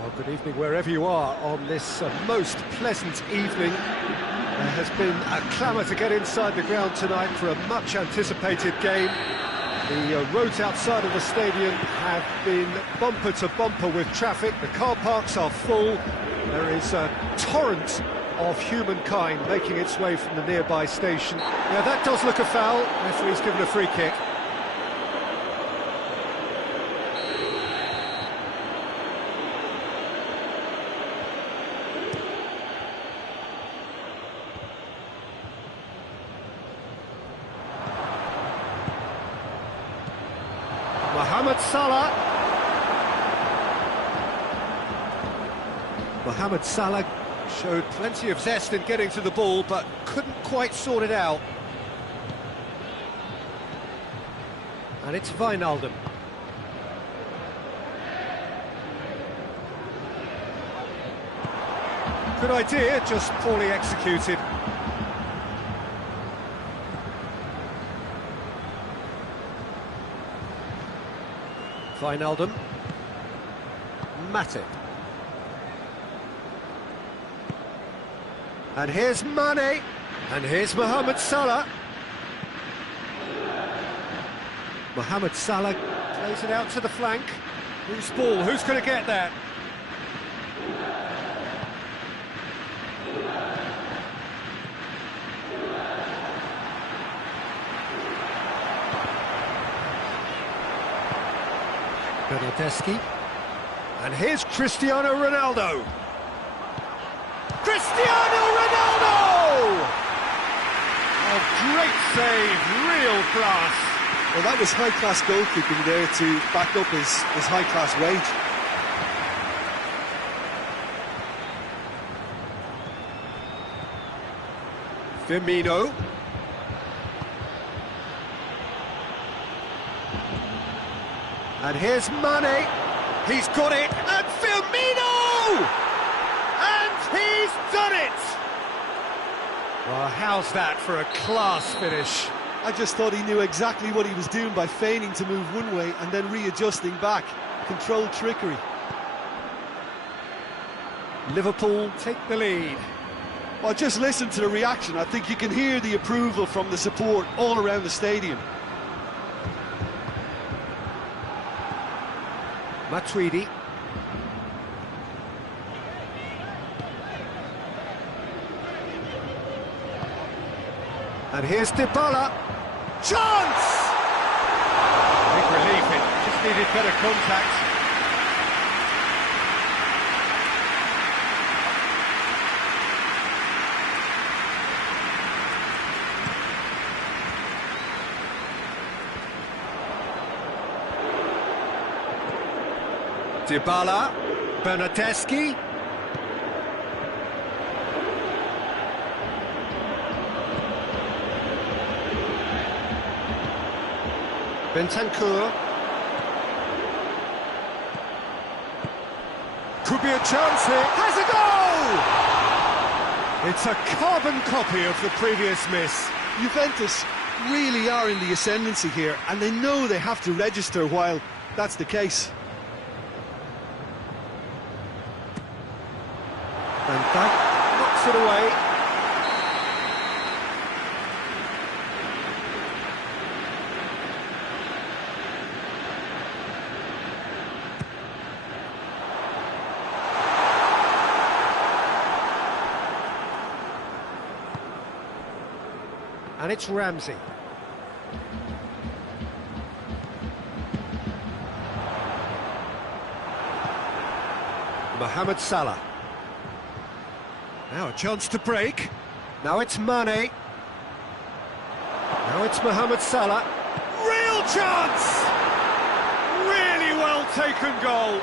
Well, good evening wherever you are on this most pleasant evening. There has been a clamour to get inside the ground tonight for a much-anticipated game. The roads outside of the stadium have been bumper to bumper with traffic. The car parks are full. There is a torrent of humankind making its way from the nearby station. Yeah, that does look a foul. Referee's given a free kick. Mohamed Salah. Mohamed Salah showed plenty of zest in getting to the ball, but couldn't quite sort it out. And it's Wijnaldum. Good idea, just poorly executed. Wijnaldum. Matip. And here's Mane. And here's Mohamed Salah. Mohamed Salah plays it out to the flank. Whose ball? Who's going to get that? Bernardeschi. And here's Cristiano Ronaldo. Cristiano Ronaldo! A great save, real class. Well, that was high-class goalkeeping there to back up his high-class wage. Firmino. And here's Mane. He's got it. And Firmino! And he's done it! Well, how's that for a class finish? I just thought he knew exactly what he was doing by feigning to move one way and then readjusting back. Controlled trickery. Liverpool take the lead. Well, just listen to the reaction. I think you can hear the approval from the support all around the stadium. Matuidi. And here's Dybala. Chance! Big relief, it just needed better contact. Dybala, Bernardeschi. Bentancur. Could be a chance here. Has a goal! It's a carbon copy of the previous miss. Juventus really are in the ascendancy here, and they know they have to register while that's the case. And that knocks it away. And it's Ramsey. Mohamed Salah. Now a chance to break. Now it's Mane. Now it's Mohamed Salah. Real chance! Really well taken goal.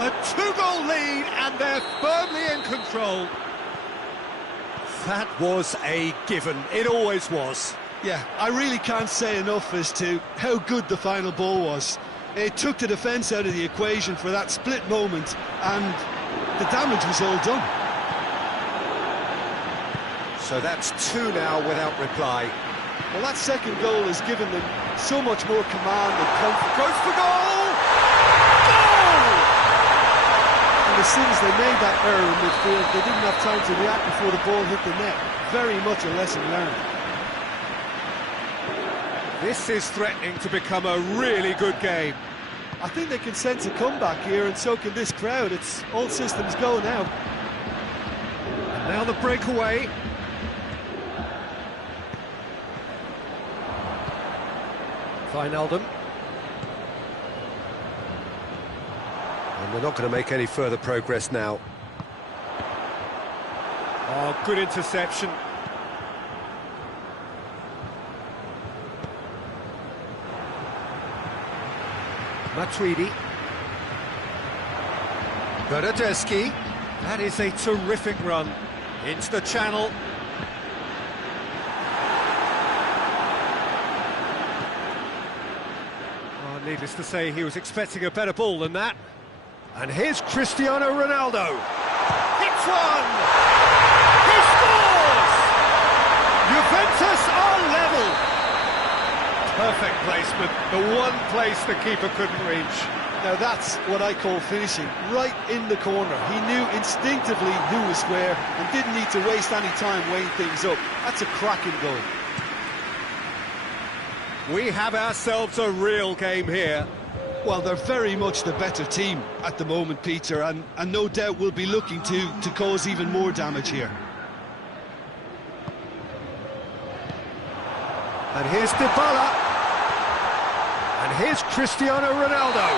A 2-goal lead and they're firmly in control. That was a given. It always was. Yeah, I really can't say enough as to how good the final ball was. It took the defence out of the equation for that split moment, and the damage was all done. So that's 2 now without reply. Well, that second goal has given them so much more command and confidence. Goes for goal! And as soon as they made that error in midfield, they didn't have time to react before the ball hit the net. Very much a lesson learned. This is threatening to become a really good game. I think they can sense a comeback here, and so can this crowd. It's all systems go now. And now the breakaway. Wijnaldum. And they're not going to make any further progress now. Oh, good interception. Matuidi. Bernardeschi. That is a terrific run into the channel. Oh, needless to say, he was expecting a better ball than that. And here's Cristiano Ronaldo. Hits one! He scores! Juventus are level. Perfect placement, the one place the keeper couldn't reach. Now that's what I call finishing, right in the corner. He knew instinctively who was where and didn't need to waste any time weighing things up. That's a cracking goal. We have ourselves a real game here. Well, they're very much the better team at the moment, Peter, and no doubt will be looking to cause even more damage here. And here's Dybala. And here's Cristiano Ronaldo.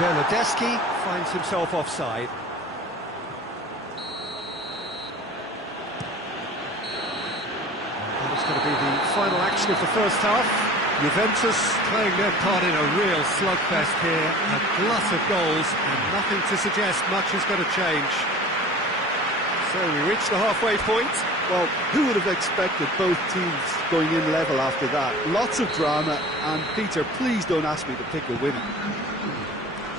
Bernardeschi finds himself offside. And it's going to be the final action of the first half. Juventus playing their part in a real slugfest here. A glut of goals and nothing to suggest much is going to change. So we reach the halfway point. Well, who would have expected both teams going in level after that? Lots of drama, and Peter, please don't ask me to pick a winner.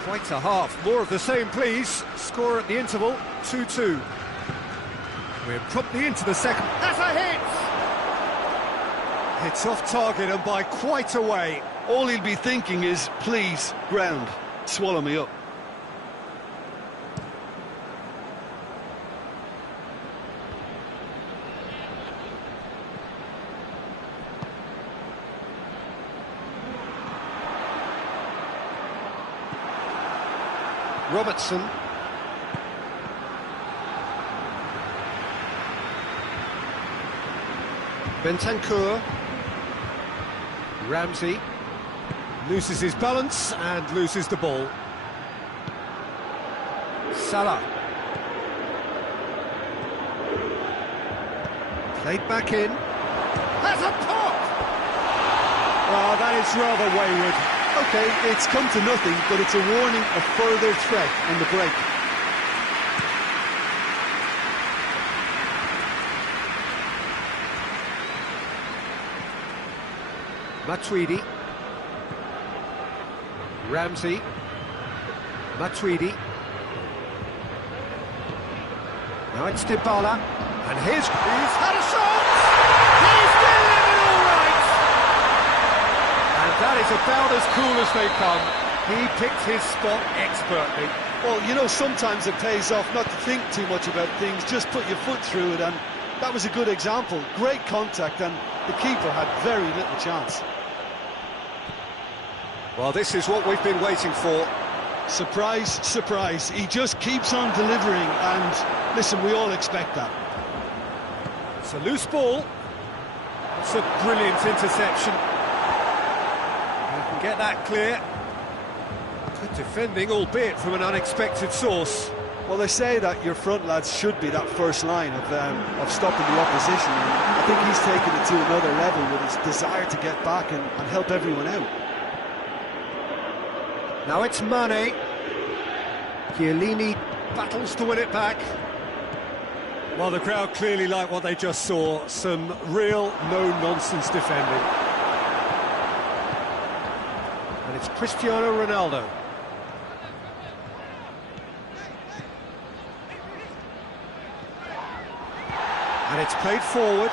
Quite a half. More of the same, please. Score at the interval, 2-2. We're promptly into the second. That's a hit! It's off target and by quite a way. All he'll be thinking is, please, ground, swallow me up. Robertson. Bentancur. Ramsey loses his balance and loses the ball. Salah. Played back in. Has a pop! Oh, that is rather wayward. OK, it's come to nothing, but it's a warning of further threat on the break. Matuidi. Ramsey. Matuidi. Now it's Dybala. And he's had a shot! He's delivered all right! And that is about as cool as they come. He picked his spot expertly. Well, you know, sometimes it pays off not to think too much about things, just put your foot through it, and that was a good example. Great contact, and the keeper had very little chance. Well, this is what we've been waiting for. Surprise, surprise. He just keeps on delivering, and listen, we all expect that. It's a loose ball. It's a brilliant interception. You can get that clear. Good defending, albeit from an unexpected source. Well, they say that your front lads should be that first line of stopping the opposition, and I think he's taken it to another level with his desire to get back and help everyone out. Now it's Mane. Chiellini battles to win it back. Well, the crowd clearly like what they just saw. Some real no-nonsense defending. And it's Cristiano Ronaldo. And it's played forward.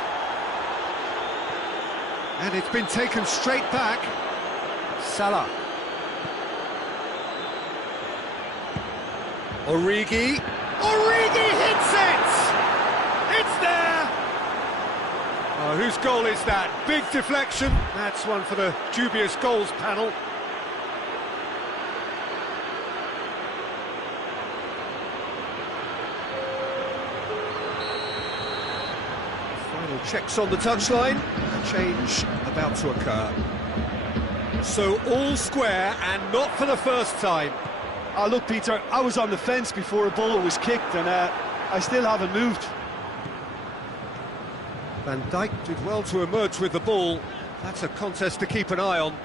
And it's been taken straight back. Salah. Origi. Origi hits it! It's there! Oh, whose goal is that? Big deflection. That's one for the dubious goals panel. Final checks on the touchline. Change about to occur. So all square, and not for the first time. Oh, look, Peter, I was on the fence before a ball was kicked, and I still haven't moved. Van Dijk did well to emerge with the ball. That's a contest to keep an eye on.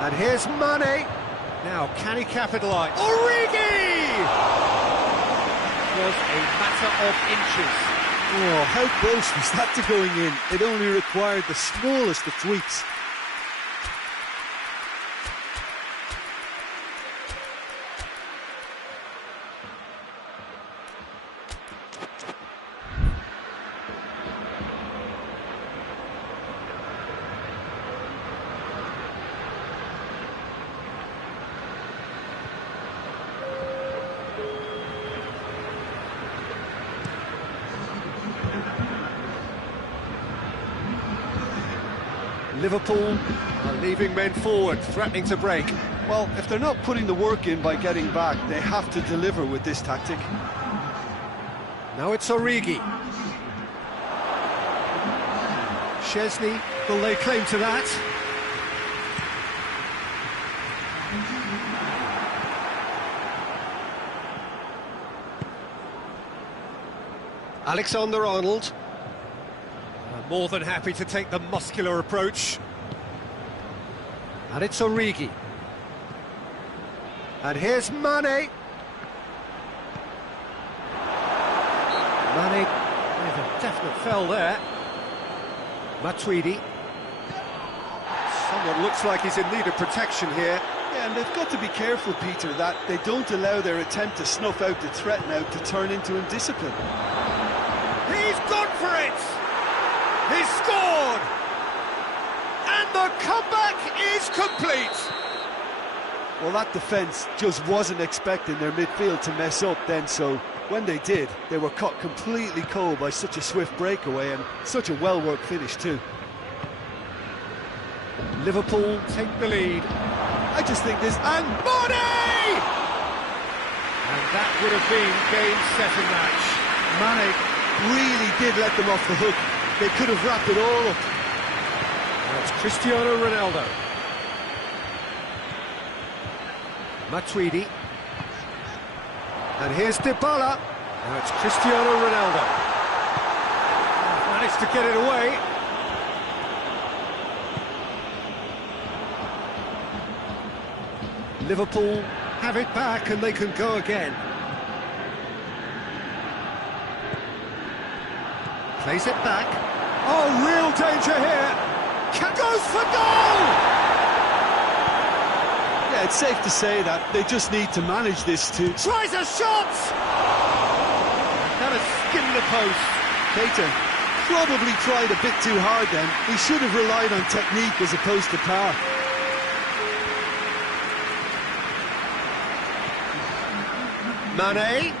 And here's Mane. Now, can he capitalise? Origi! It was a matter of inches. Oh, how close was that to going in? It only required the smallest of tweaks. Liverpool are leaving men forward, threatening to break. Well, if they're not putting the work in by getting back, they have to deliver with this tactic. Now it's Origi. Chesney will lay claim to that. Alexander-Arnold. More than happy to take the muscular approach. And it's Origi. And here's Mane. Mane with a definite fell there. Matuidi. Someone looks like he's in need of protection here. Yeah, and they've got to be careful, Peter, that they don't allow their attempt to snuff out the threat now to turn into indiscipline. He's gone for it! He's scored! And the comeback is complete! Well, that defence just wasn't expecting their midfield to mess up then, so when they did, they were caught completely cold by such a swift breakaway and such a well-worked finish too. Liverpool take the lead. I just think this... And Mane! And that would have been game, set and match. Mane really did let them off the hook. They could have wrapped it all up. That's Cristiano Ronaldo. Matuidi. And here's Dybala. Now it's Cristiano Ronaldo. Managed to get it away. Liverpool have it back and they can go again. Plays it back. Oh, real danger here. Goes for goal! Yeah, it's safe to say that they just need to manage this too. Tries a shot! That has skimmed the post. Keita probably tried a bit too hard then. He should have relied on technique as opposed to power. Mane.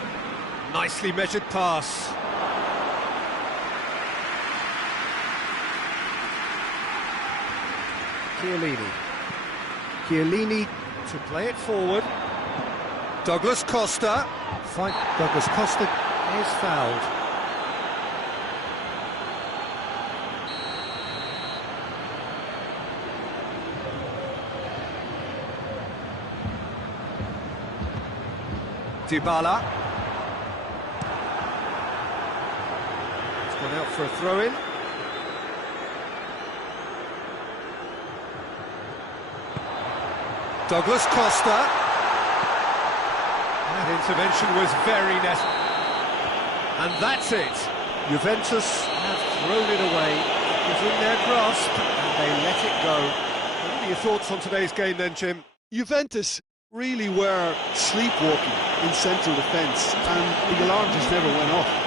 Nicely measured pass. Chiellini to play it forward. Douglas Costa. Douglas Costa is fouled. Dybala. It's gone out for a throw-in. Douglas Costa. That intervention was very necessary. And that's it. Juventus have thrown it away. It was in their grasp, and they let it go. What are your thoughts on today's game then, Jim? Juventus really were sleepwalking in central defence, and the alarm just never went off.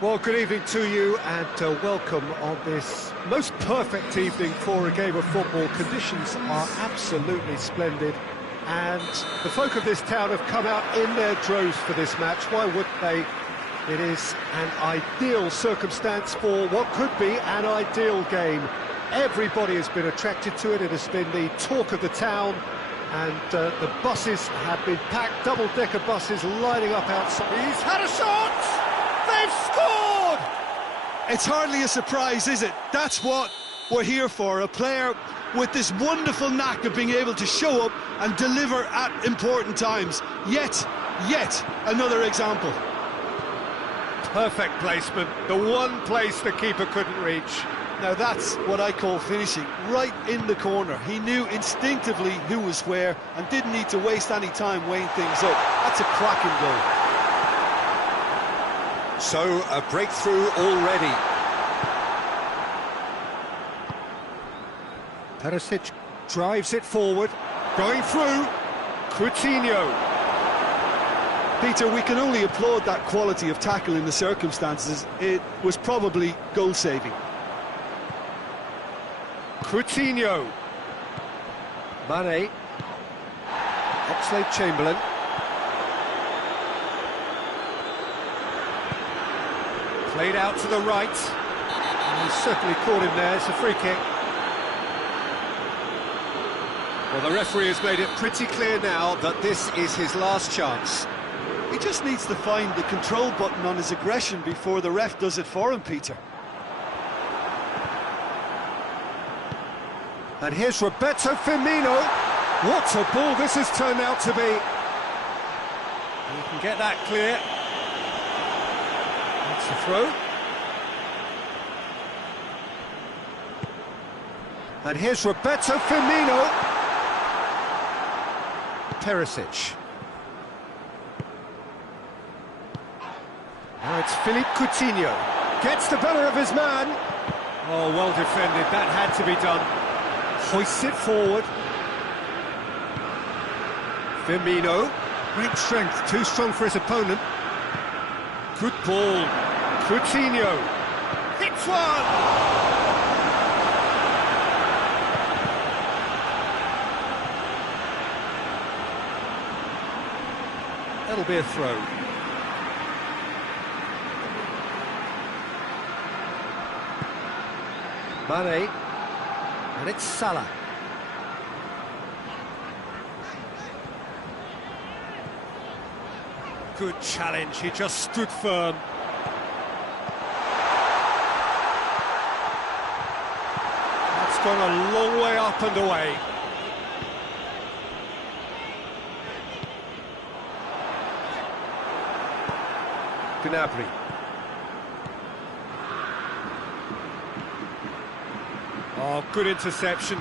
Well, good evening to you, and welcome on this most perfect evening for a game of football. Conditions are absolutely splendid, and the folk of this town have come out in their droves for this match. Why wouldn't they? It is an ideal circumstance for what could be an ideal game. Everybody has been attracted to it. It has been the talk of the town, and the buses have been packed, double-decker buses lining up outside. He's had a shot! They've scored! It's hardly a surprise, is it? That's what we're here for, a player with this wonderful knack of being able to show up and deliver at important times. Yet another example. Perfect placement, the one place the keeper couldn't reach. Now that's what I call finishing, right in the corner. He knew instinctively who was where and didn't need to waste any time weighing things up. That's a cracking goal. So, a breakthrough already. Perisic drives it forward, going through. Coutinho. Peter, we can only applaud that quality of tackle in the circumstances. It was probably goal-saving. Coutinho. Mane. Oxlade-Chamberlain. Played out to the right. He's certainly caught him there. It's a free kick. Well, the referee has made it pretty clear now that this is his last chance. He just needs to find the control button on his aggression before the ref does it for him, Peter. And here's Roberto Firmino. What a ball this has turned out to be. You can get that clear. That's the throw. And here's Roberto Firmino. Perisic. Now it's Philippe Coutinho. Gets the better of his man. Oh, well defended. That had to be done. Hoists it forward. Firmino. Great strength, too strong for his opponent. Good ball. Coutinho. Hits one! That'll be a throw. Mane. And it's Salah. Good challenge, he just stood firm. That's gone a long way up and away. Gnabry. Oh, good interception.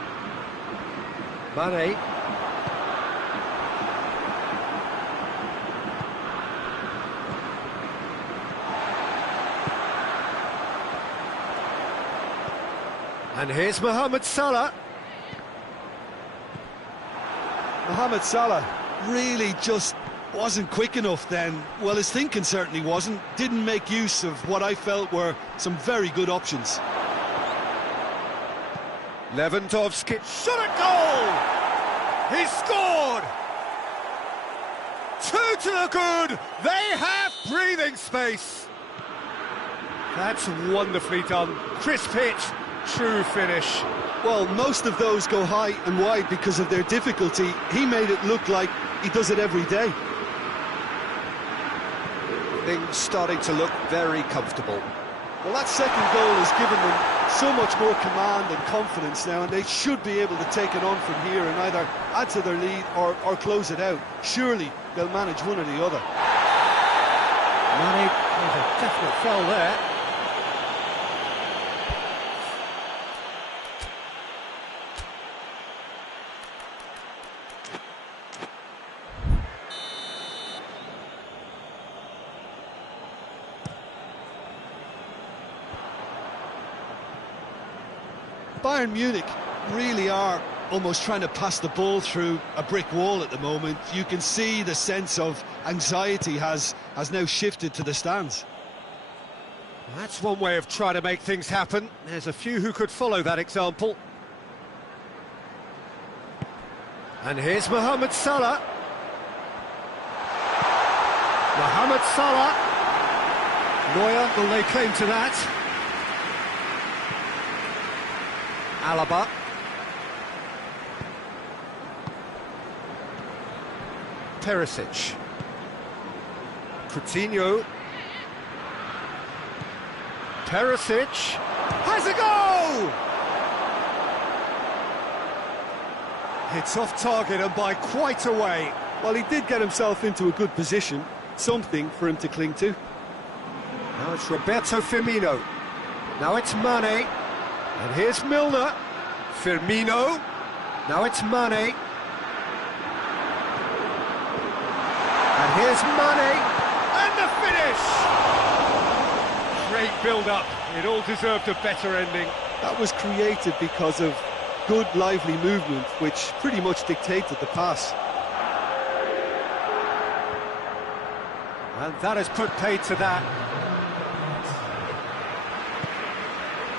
Mane. And here's Mohamed Salah. Mohamed Salah really just wasn't quick enough then. Well, his thinking certainly wasn't. Didn't make use of what I felt were some very good options. Lewandowski shot a goal! He scored! 2 to the good! They have breathing space! That's wonderfully done. Crisp hit, true finish. Well, most of those go high and wide because of their difficulty. He made it look like he does it every day. Things starting to look very comfortable. Well, that second goal has given them so much more command and confidence now, and they should be able to take it on from here and either add to their lead or close it out. Surely they'll manage one or the other. Mane, there's a definite foul there. Bayern Munich really are almost trying to pass the ball through a brick wall at the moment. You can see the sense of anxiety has now shifted to the stands. That's one way of trying to make things happen. There's a few who could follow that example. And here's Mohamed Salah. Mohamed Salah. Neuer will lay claim to that. Alaba. Perisic. Coutinho. Perisic has a goal! It's off target and by quite a way. Well, he did get himself into a good position, something for him to cling to. Now it's Roberto Firmino. Now it's Mane. And here's Milner. Firmino. Now it's Mane. And here's Mane. And the finish! Great build-up. It all deserved a better ending. That was created because of good, lively movement, which pretty much dictated the pass. And that has put paid to that.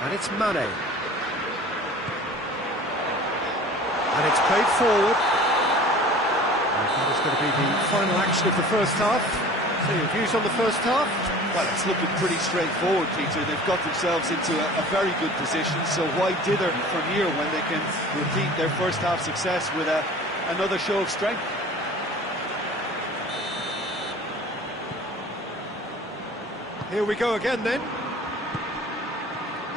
And it's Mane. And it's played forward. And that is going to be the final action of the first half. So your views on the first half? Well, it's looking pretty straightforward, Peter. They've got themselves into a very good position, so why dither from here when they can repeat their first half success with another show of strength? Here we go again then.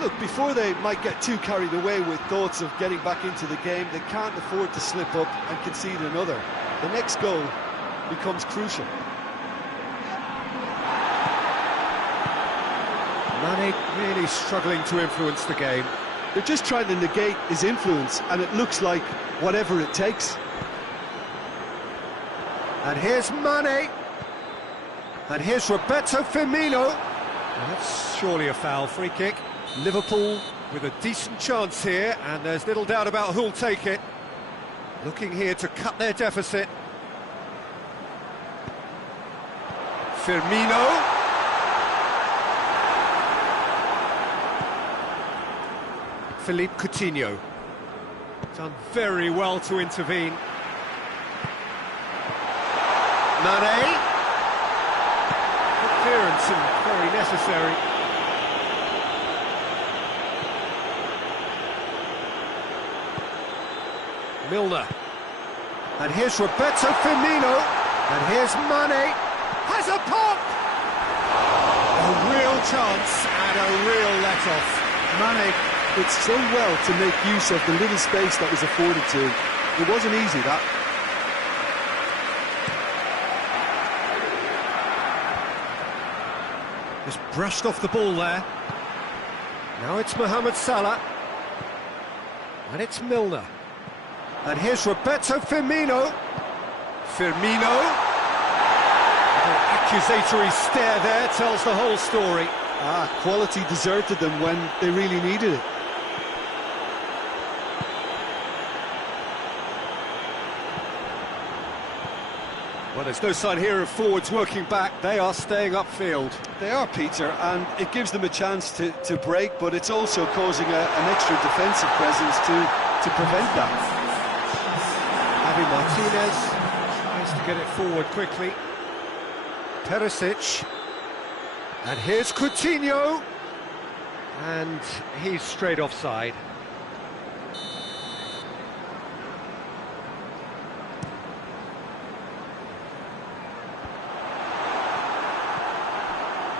Look, before they might get too carried away with thoughts of getting back into the game, they can't afford to slip up and concede another. The next goal becomes crucial. Mane really struggling to influence the game. They're just trying to negate his influence, and it looks like whatever it takes. And here's Mane. And here's Roberto Firmino. Well, that's surely a foul. Free kick. Liverpool with a decent chance here, and there's little doubt about who'll take it. Looking here to cut their deficit. Firmino. Philippe Coutinho. Done very well to intervene. Mane. Good clearance and very necessary. Milner. And here's Roberto Firmino. And here's Mane. Has a pop! A real chance and a real let-off. Mane did so well to make use of the little space that was afforded to him. It wasn't easy, that. Just brushed off the ball there. Now it's Mohamed Salah. And it's Milner. And here's Roberto Firmino. Firmino. An accusatory stare there tells the whole story. Quality deserted them when they really needed it. Well, there's no sign here of forwards working back. They are staying upfield. They are, Peter, and it gives them a chance to break, but it's also causing an extra defensive presence to prevent that. Javi Martinez tries to get it forward quickly. Perisic. And here's Coutinho. And he's straight offside.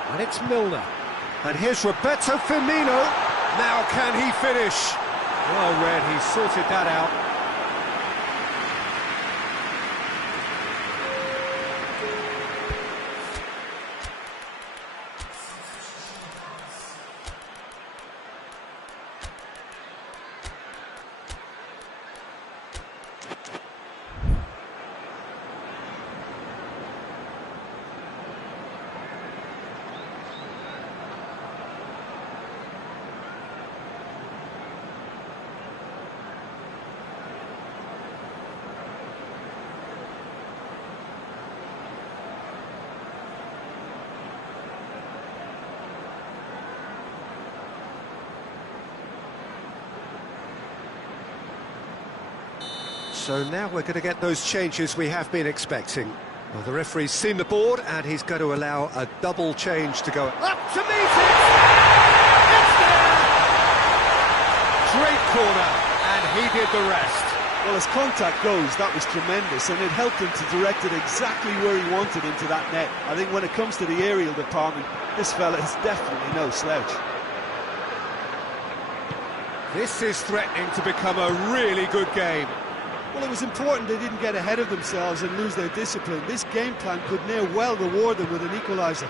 And it's Milner. And here's Roberto Firmino. Now can he finish? Well read, he sorted that out. So now we're going to get those changes we have been expecting. Well, the referee's seen the board and he's going to allow a double change to go up to meet it! It's there! Great corner, and he did the rest. Well, as contact goes, that was tremendous, and it helped him to direct it exactly where he wanted into that net. I think when it comes to the aerial department, this fella is definitely no slouch. This is threatening to become a really good game. Well, it was important they didn't get ahead of themselves and lose their discipline. This game plan could near well reward them with an equaliser.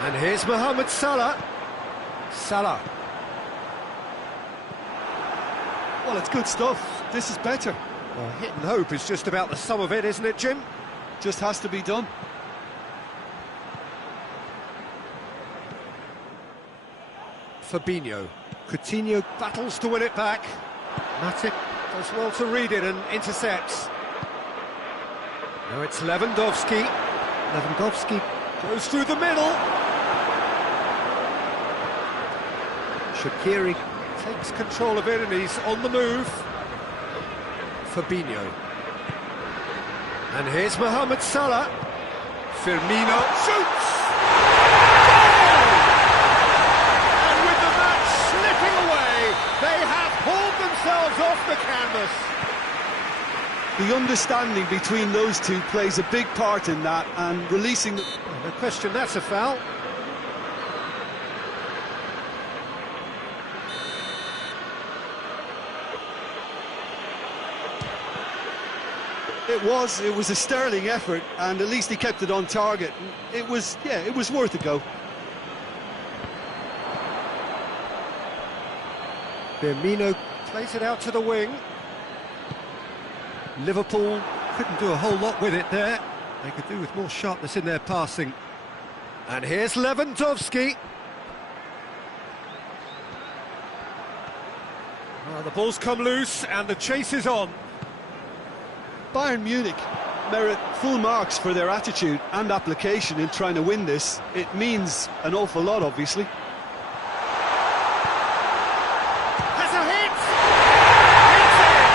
And here's Mohamed Salah. Salah. Well, it's good stuff. This is better. Well, hit and hope is just about the sum of it, isn't it, Jim? Just has to be done. Fabinho. Coutinho battles to win it back. Matic does well to read it and intercepts. Now it's Lewandowski. Lewandowski goes through the middle. Shaqiri takes control of it and he's on the move. Fabinho. And here's Mohamed Salah. Firmino shoots! They have pulled themselves off the canvas. The understanding between those two plays a big part in that, and releasing... No question, that's a foul. It was a sterling effort, and at least he kept it on target. It was worth a go. Firmino plays it out to the wing. Liverpool couldn't do a whole lot with it there. They could do with more sharpness in their passing. And here's Lewandowski. Well, the ball's come loose and the chase is on. Bayern Munich merit full marks for their attitude and application in trying to win this. It means an awful lot, obviously. Has a hit! Hits it!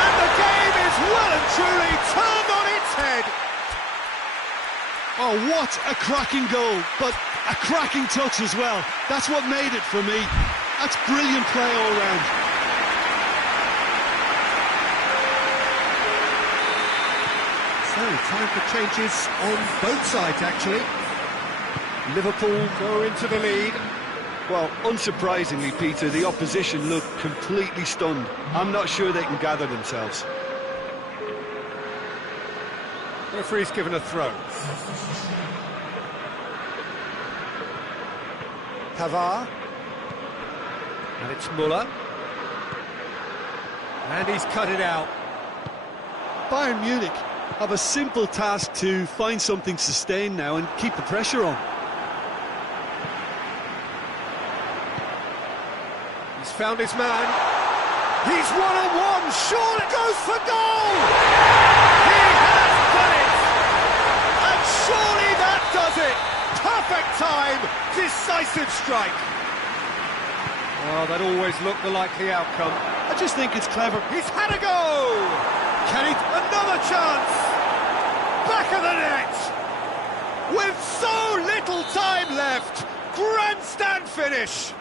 And the game is well and truly turned on its head! Oh, what a cracking goal, but a cracking touch as well. That's what made it for me. That's brilliant play all round. So, time for changes on both sides, actually. Liverpool go into the lead. Well, unsurprisingly, Peter, the opposition look completely stunned. I'm not sure they can gather themselves. Referee's given a throw. Pavard. And it's Muller. And he's cut it out. Bayern Munich have a simple task to find something sustained now and keep the pressure on. He's found his man. He's one-on-one. Surely goes for goal. He has done it. And surely that does it. Perfect time. Decisive strike. Well, that always looked the likely outcome. I just think it's clever. He's had a go. Can he? Another chance. Back of the net. With so little time left. Grandstand finish.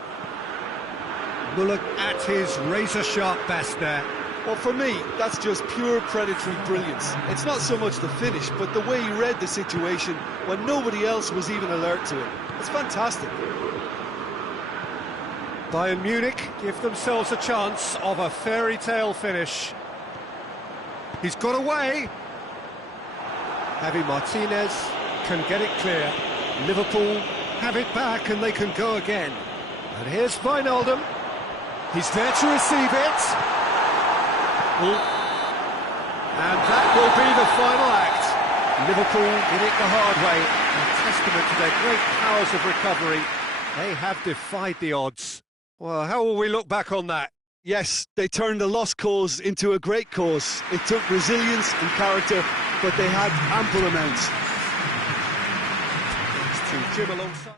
Muller at his razor-sharp best there. Well, for me, that's just pure predatory brilliance. It's not so much the finish, but the way he read the situation when nobody else was even alert to it. It's fantastic. Bayern Munich give themselves a chance of a fairy tale finish. He's got away. Javi Martinez can get it clear. Liverpool have it back and they can go again. And here's Wijnaldum. He's there to receive it. And that will be the final act. Liverpool did it the hard way. A testament to their great powers of recovery. They have defied the odds. Well, how will we look back on that? Yes, they turned a lost cause into a great cause. It took resilience and character, but they had ample amounts. Thanks to Jim alongside.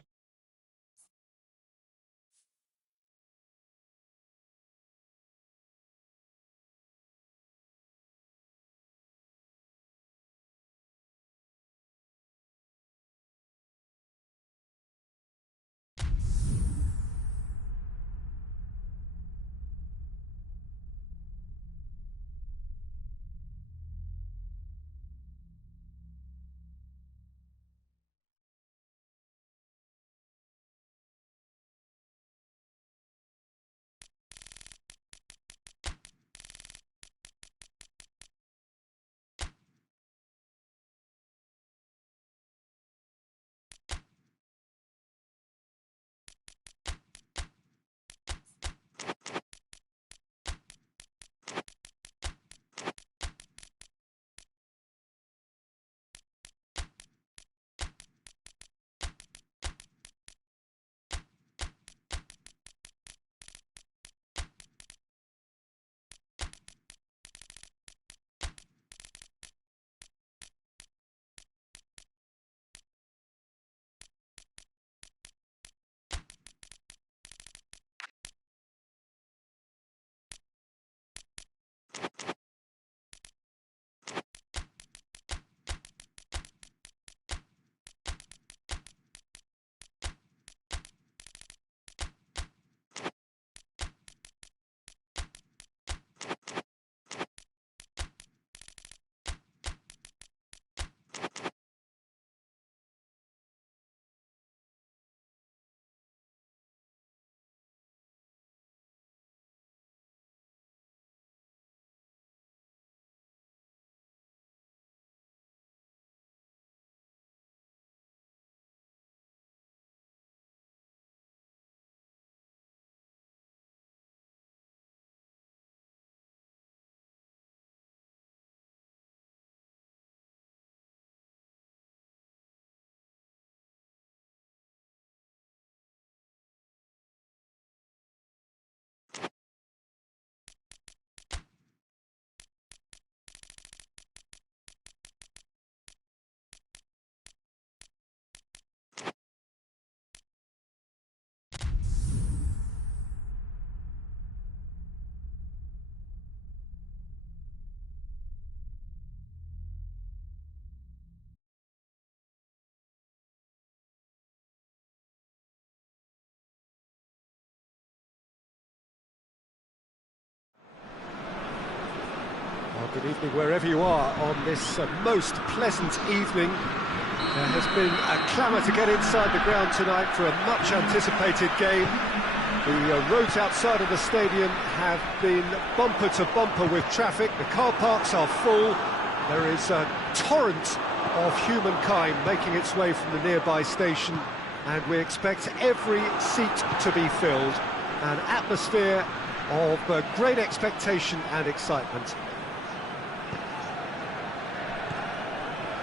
Good evening wherever you are on this most pleasant evening. There has been a clamour to get inside the ground tonight for a much anticipated game. The roads outside of the stadium have been bumper to bumper with traffic. The car parks are full. There is a torrent of humankind making its way from the nearby station, and we expect every seat to be filled. An atmosphere of great expectation and excitement.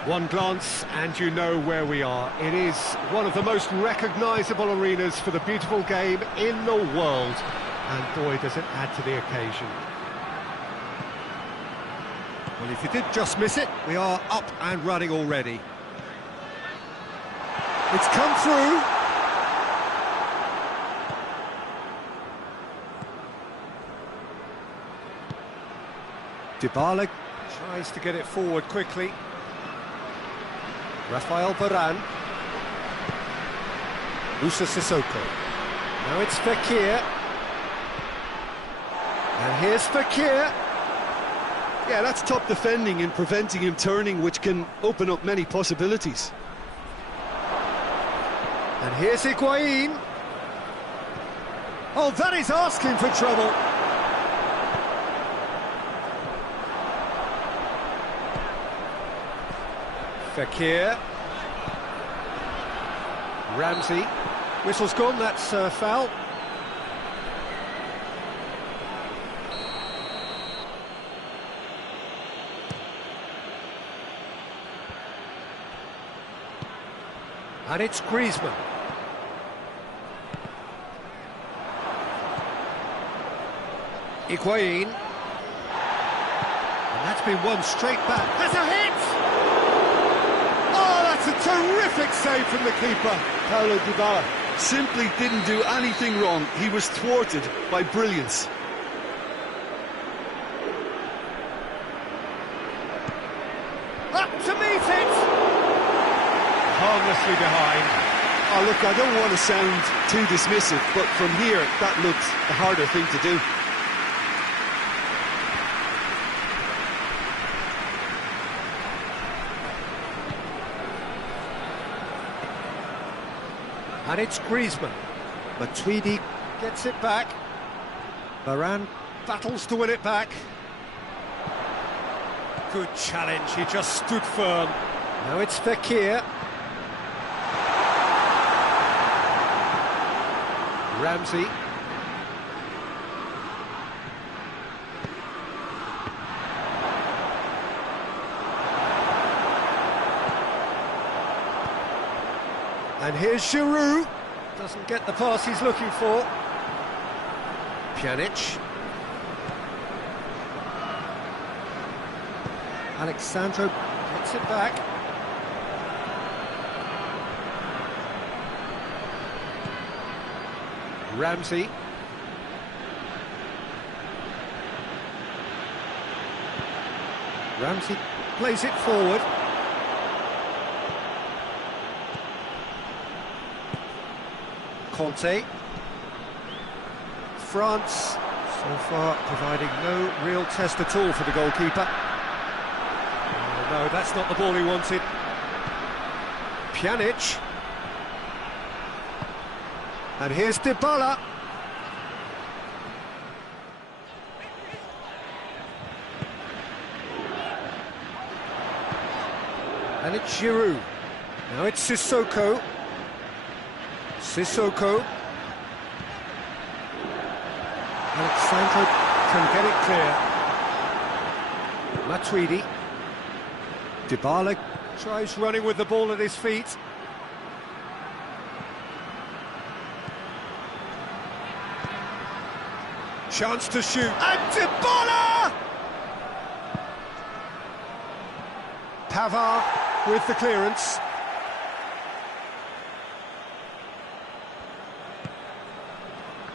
One glance and you know where we are. It is one of the most recognisable arenas for the beautiful game in the world, and boy does it add to the occasion. Well, if you did just miss it, we are up and running already. It's come through. Dybala tries to get it forward quickly. Rafael Varane. Musa Sissoko. Now it's Fekir. And here's Fekir. Yeah, that's top defending and preventing him turning, which can open up many possibilities. And here's Higuain. Oh, that is asking for trouble. Fekir. Ramsey. Whistle's gone, that's foul. And it's Griezmann. Higuain. And that's been one straight back. That's a hit! Oh, that's a terrific save from the keeper. Paulo Dybala simply didn't do anything wrong. He was thwarted by brilliance. Up to meet it! Harmlessly behind. Oh, look, I don't want to sound too dismissive, but from here, that looks the harder thing to do. And it's Griezmann. Matuidi gets it back. Varane battles to win it back. Good challenge, he just stood firm. Now it's Fekir. Ramsey. And here's Giroud. Doesn't get the pass he's looking for. Pjanic. Alexandro gets it back. Ramsey. Ramsey plays it forward. Conte. France, so far, providing no real test at all for the goalkeeper. Oh, no, that's not the ball he wanted. Pjanic. And here's Dybala. And it's Giroud. Now it's Sissoko. Sissoko. Alexandro can get it clear. Matuidi. Dybala tries running with the ball at his feet. Chance to shoot. And Dybala! Pavard with the clearance.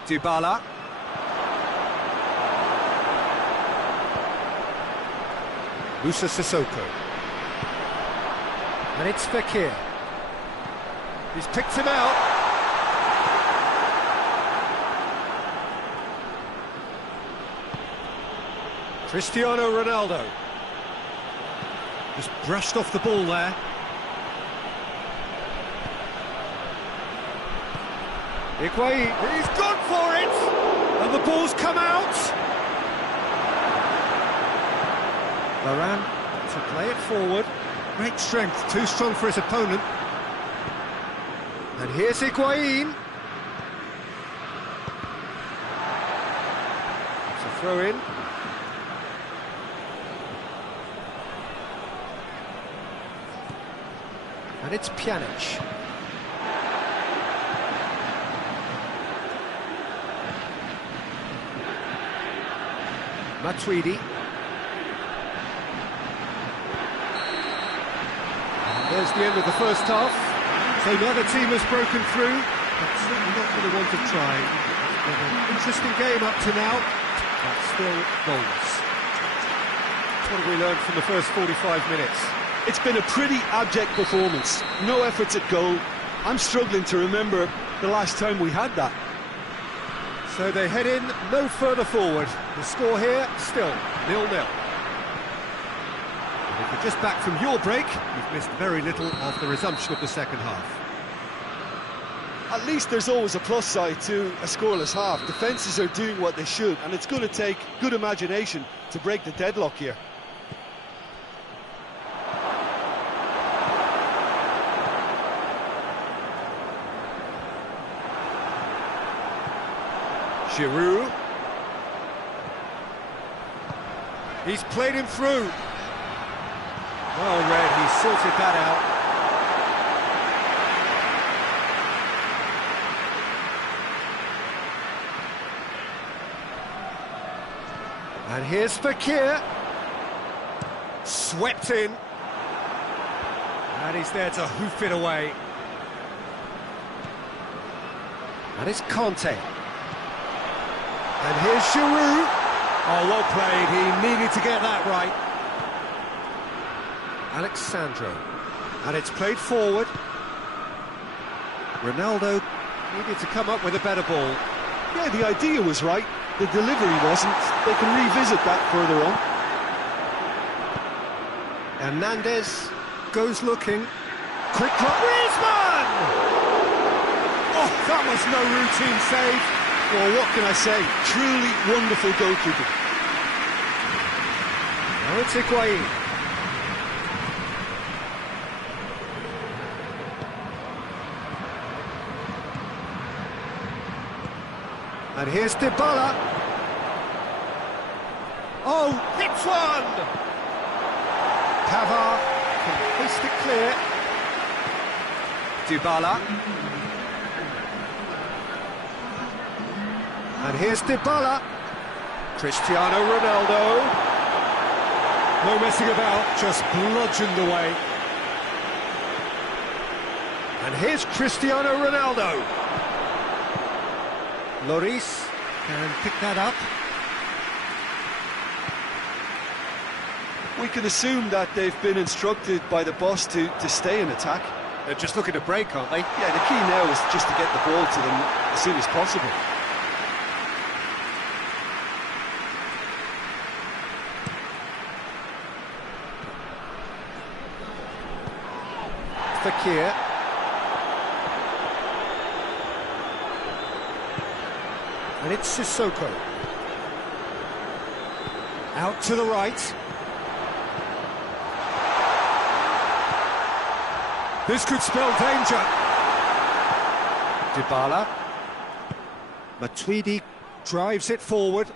Dybala. Musa Sissoko. And it's Fekir. He's picked him out. Cristiano Ronaldo. Just brushed off the ball there. Higuain, he's gone for it! And the ball's come out! Varane to play it forward. Great strength, too strong for his opponent. And here's Higuain. It's a throw in. And it's Pjanic. Matuidi. There's the end of the first half. So neither team has broken through, but certainly not for the want of trying. It's been an interesting game up to now, but still goals. What have we learned from the first 45 minutes? It's been a pretty abject performance. No efforts at goal. I'm struggling to remember the last time we had that. So they head in no further forward. The score here, still 0-0. And if you're just back from your break, you've missed very little of the resumption of the second half. At least there's always a plus side to a scoreless half. Defences are doing what they should, and it's going to take good imagination to break the deadlock here. Giroud. He's played him through. Well read, he sorted that out. And here's Fekir. Swept in. And he's there to hoof it away. And it's Conte. And here's Giroud. Oh, well played, he needed to get that right. Alexandro. And it's played forward. Ronaldo needed to come up with a better ball. Yeah, the idea was right, the delivery wasn't. They can revisit that further on. Hernandez goes looking. Quick drop. Griezmann! Oh, that was no routine save. Well, what can I say? Truly wonderful goalkeeping. Now it's Higuain. And here's Dybala. Oh, hits one! Pavard can hoist it clear. Dybala. And here's Dybala. Cristiano Ronaldo. No messing about, just bludgeoned away. And here's Cristiano Ronaldo. Lloris can pick that up. We can assume that they've been instructed by the boss to stay in attack. They're just looking to break, aren't they? Yeah, the key now is just to get the ball to them as soon as possible. Fekir. And it's Sissoko. Out to the right. This could spell danger. Dybala. Matuidi drives it forward.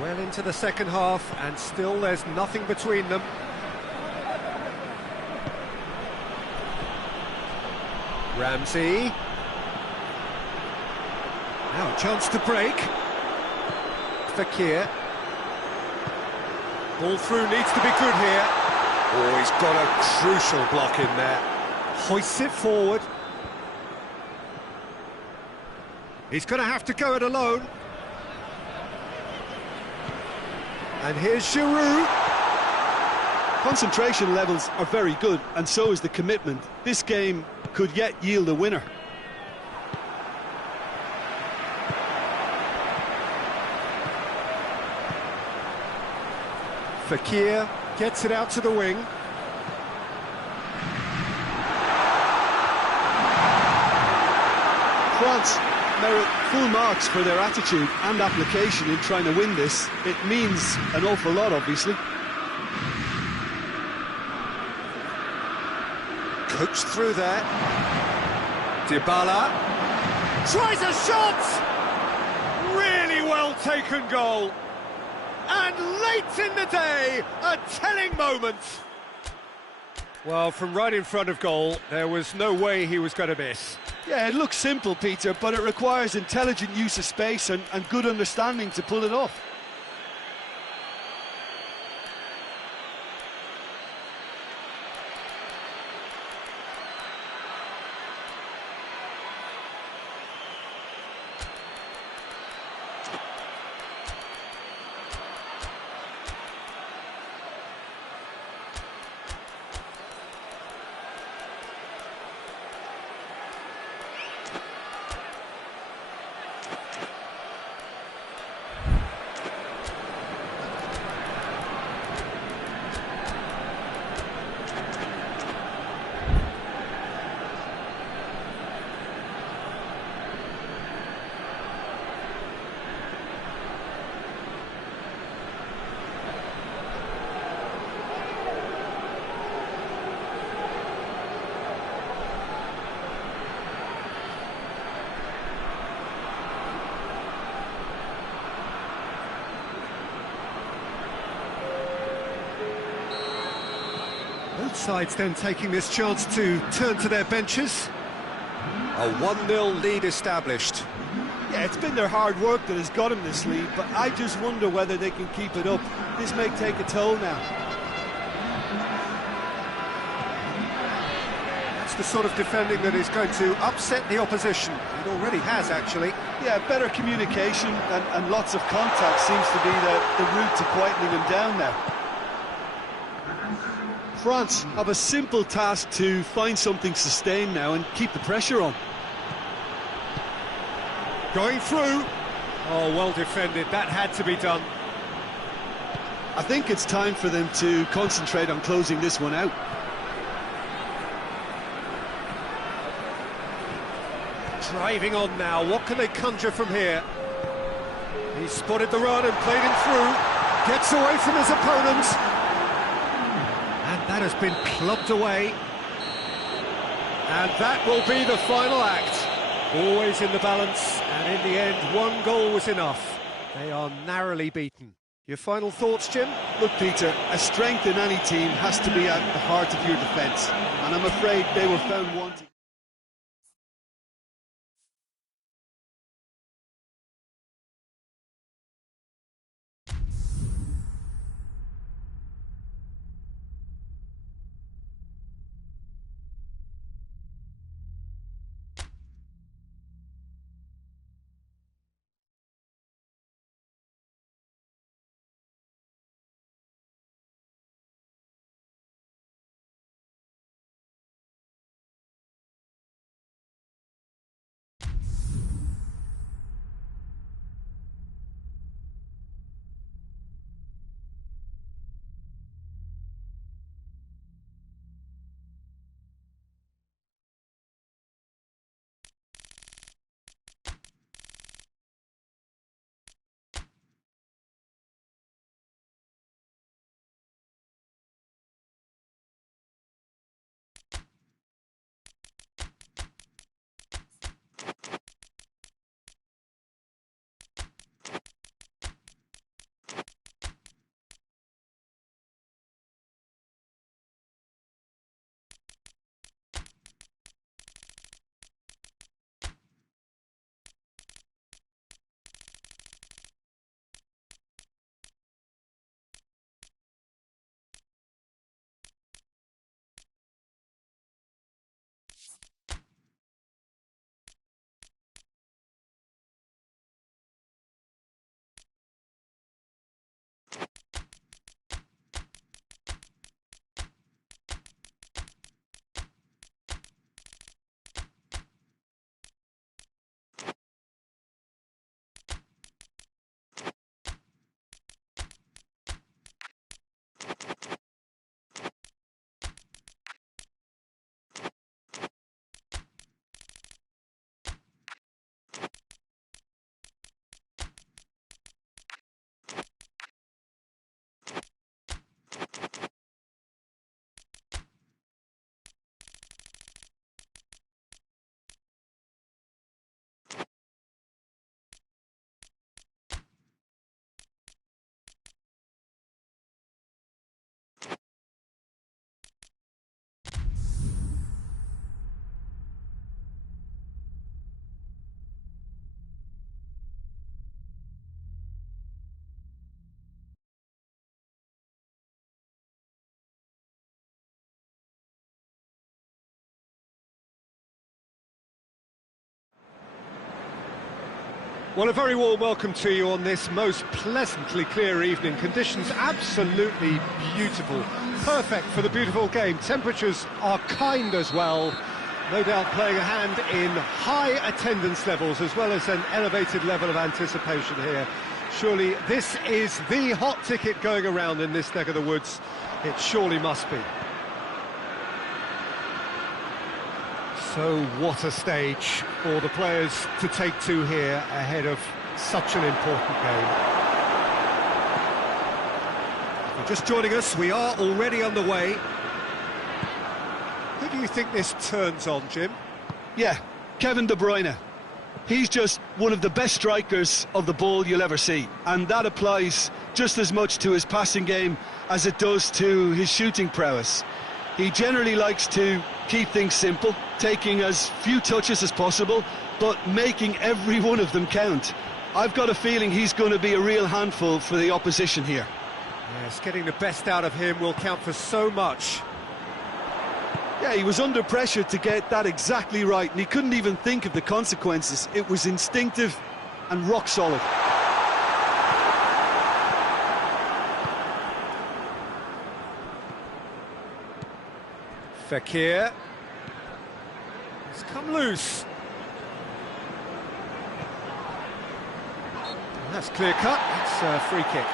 Well into the second half, and still there's nothing between them. Ramsey. Now a chance to break. Fekir. Ball through needs to be good here. Oh, he's got a crucial block in there. Hoists it forward. He's going to have to go it alone. And here's Giroud. Concentration levels are very good, and so is the commitment. This game could yet yield a winner. Fakir gets it out to the wing. France merit full marks for their attitude and application in trying to win this. It means an awful lot, obviously. Coached through there. Dybala tries a shot! Really well taken goal. And late in the day, a telling moment. Well, from right in front of goal, there was no way he was going to miss. Yeah, it looks simple, Peter, but it requires intelligent use of space and good understanding to pull it off. Both sides then taking this chance to turn to their benches. A 1-0 lead established. Yeah, it's been their hard work that has got them this lead, but I just wonder whether they can keep it up. This may take a toll now. That's the sort of defending that is going to upset the opposition. It already has, actually. Yeah, better communication and lots of contact seems to be the route to quietening them down now. France have a simple task to find something sustained now and keep the pressure on. Going through. Oh, well defended. That had to be done. I think it's time for them to concentrate on closing this one out. Driving on now. What can they conjure from here? He spotted the run and played him through. Gets away from his opponent. And that has been clubbed away. And that will be the final act. Always in the balance, and in the end, one goal was enough. They are narrowly beaten. Your final thoughts, Jim? Look, Peter, a strength in any team has to be at the heart of your defence, and I'm afraid they were found wanting. Well, a very warm welcome to you on this most pleasantly clear evening. Conditions absolutely beautiful, perfect for the beautiful game. Temperatures are kind as well, no doubt playing a hand in high attendance levels as well as an elevated level of anticipation here. Surely this is the hot ticket going around in this neck of the woods. It surely must be. So what a stage for the players to take to here ahead of such an important game. If you're just joining us, we are already underway. Who do you think this turns on, Jim? Yeah, Kevin De Bruyne. He's just one of the best strikers of the ball you'll ever see, and that applies just as much to his passing game as it does to his shooting prowess. He generally likes to keep things simple, taking as few touches as possible, but making every one of them count. I've got a feeling he's going to be a real handful for the opposition here. Yes, getting the best out of him will count for so much. Yeah, he was under pressure to get that exactly right, and he couldn't even think of the consequences. It was instinctive and rock solid. Fekir. He's come loose. And that's clear cut. It's a free kick.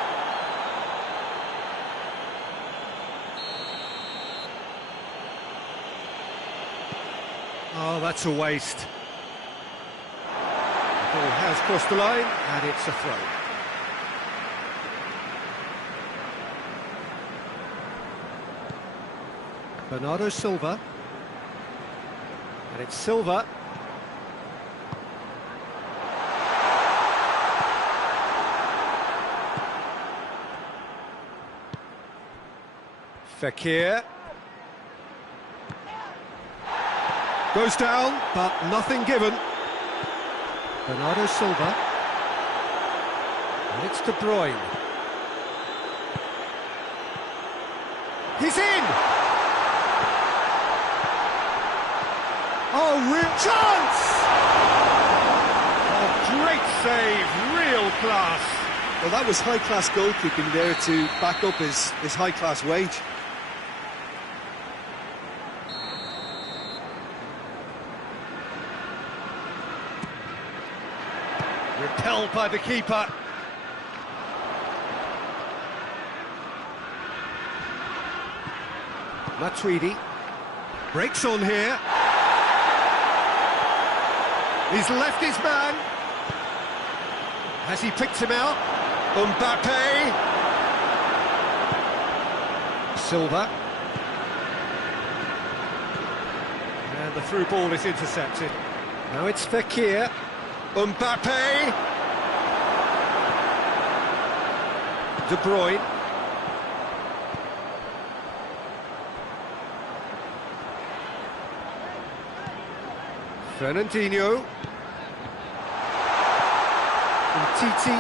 Oh, that's a waste. The ball has crossed the line, and it's a throw. Bernardo Silva. And it's Silva. Fekir. Goes down, but nothing given. Bernardo Silva. And it's De Bruyne. He's in! Oh, real chance! Oh, great save, real class. Well, that was high-class goalkeeping there to back up his high-class wage. Repelled by the keeper. Matuidi breaks on here. He's left his man. Has he picked him out? Mbappe. Silva. And the through ball is intercepted. Now it's Fekir. Mbappe. De Bruyne. Fernandinho. Titi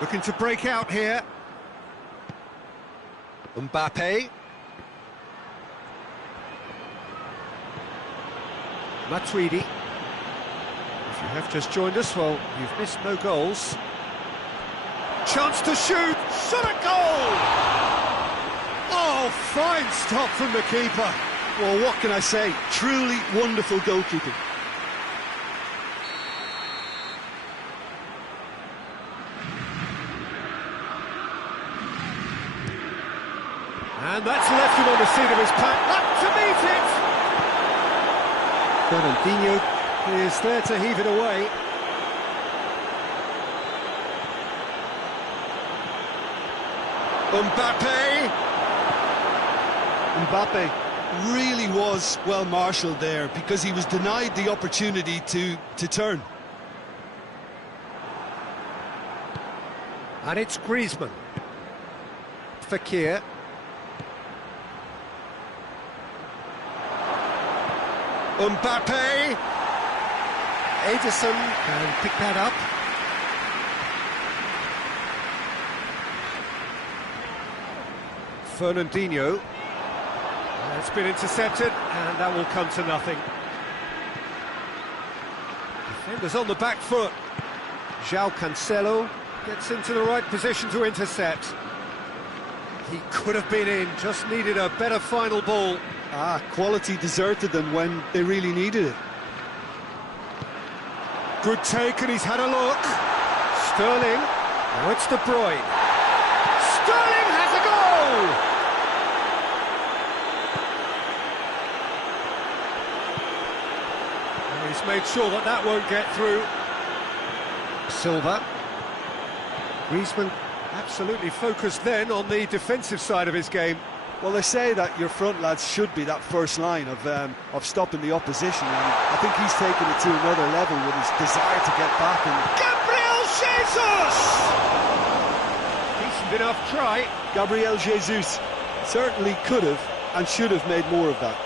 looking to break out here. Mbappe. Matuidi. If you have just joined us, well, you've missed no goals. Chance to shoot. Shot a goal! Oh, fine stop from the keeper. Well, what can I say? Truly wonderful goalkeeping. And that's left him on the seat of his pants. Up to meet it! Fernandinho is there to heave it away. Mbappe really was well marshalled there because he was denied the opportunity to turn. And it's Griezmann. Fekir. Mbappe. Ederson can pick that up. Fernandinho. It's been intercepted, and that will come to nothing. Defenders on the back foot. João Cancelo gets into the right position to intercept. He could have been in, just needed a better final ball. Quality deserted them when they really needed it. Good take, and he's had a look. Sterling, now it's De Bruyne. Sterling has a goal! And he's made sure that that won't get through. Silva. Griezmann absolutely focused then on the defensive side of his game. Well, they say that your front lads should be that first line of stopping the opposition, and I think he's taken it to another level with his desire to get back. And Gabriel Jesus! Decent enough try. Gabriel Jesus certainly could have and should have made more of that.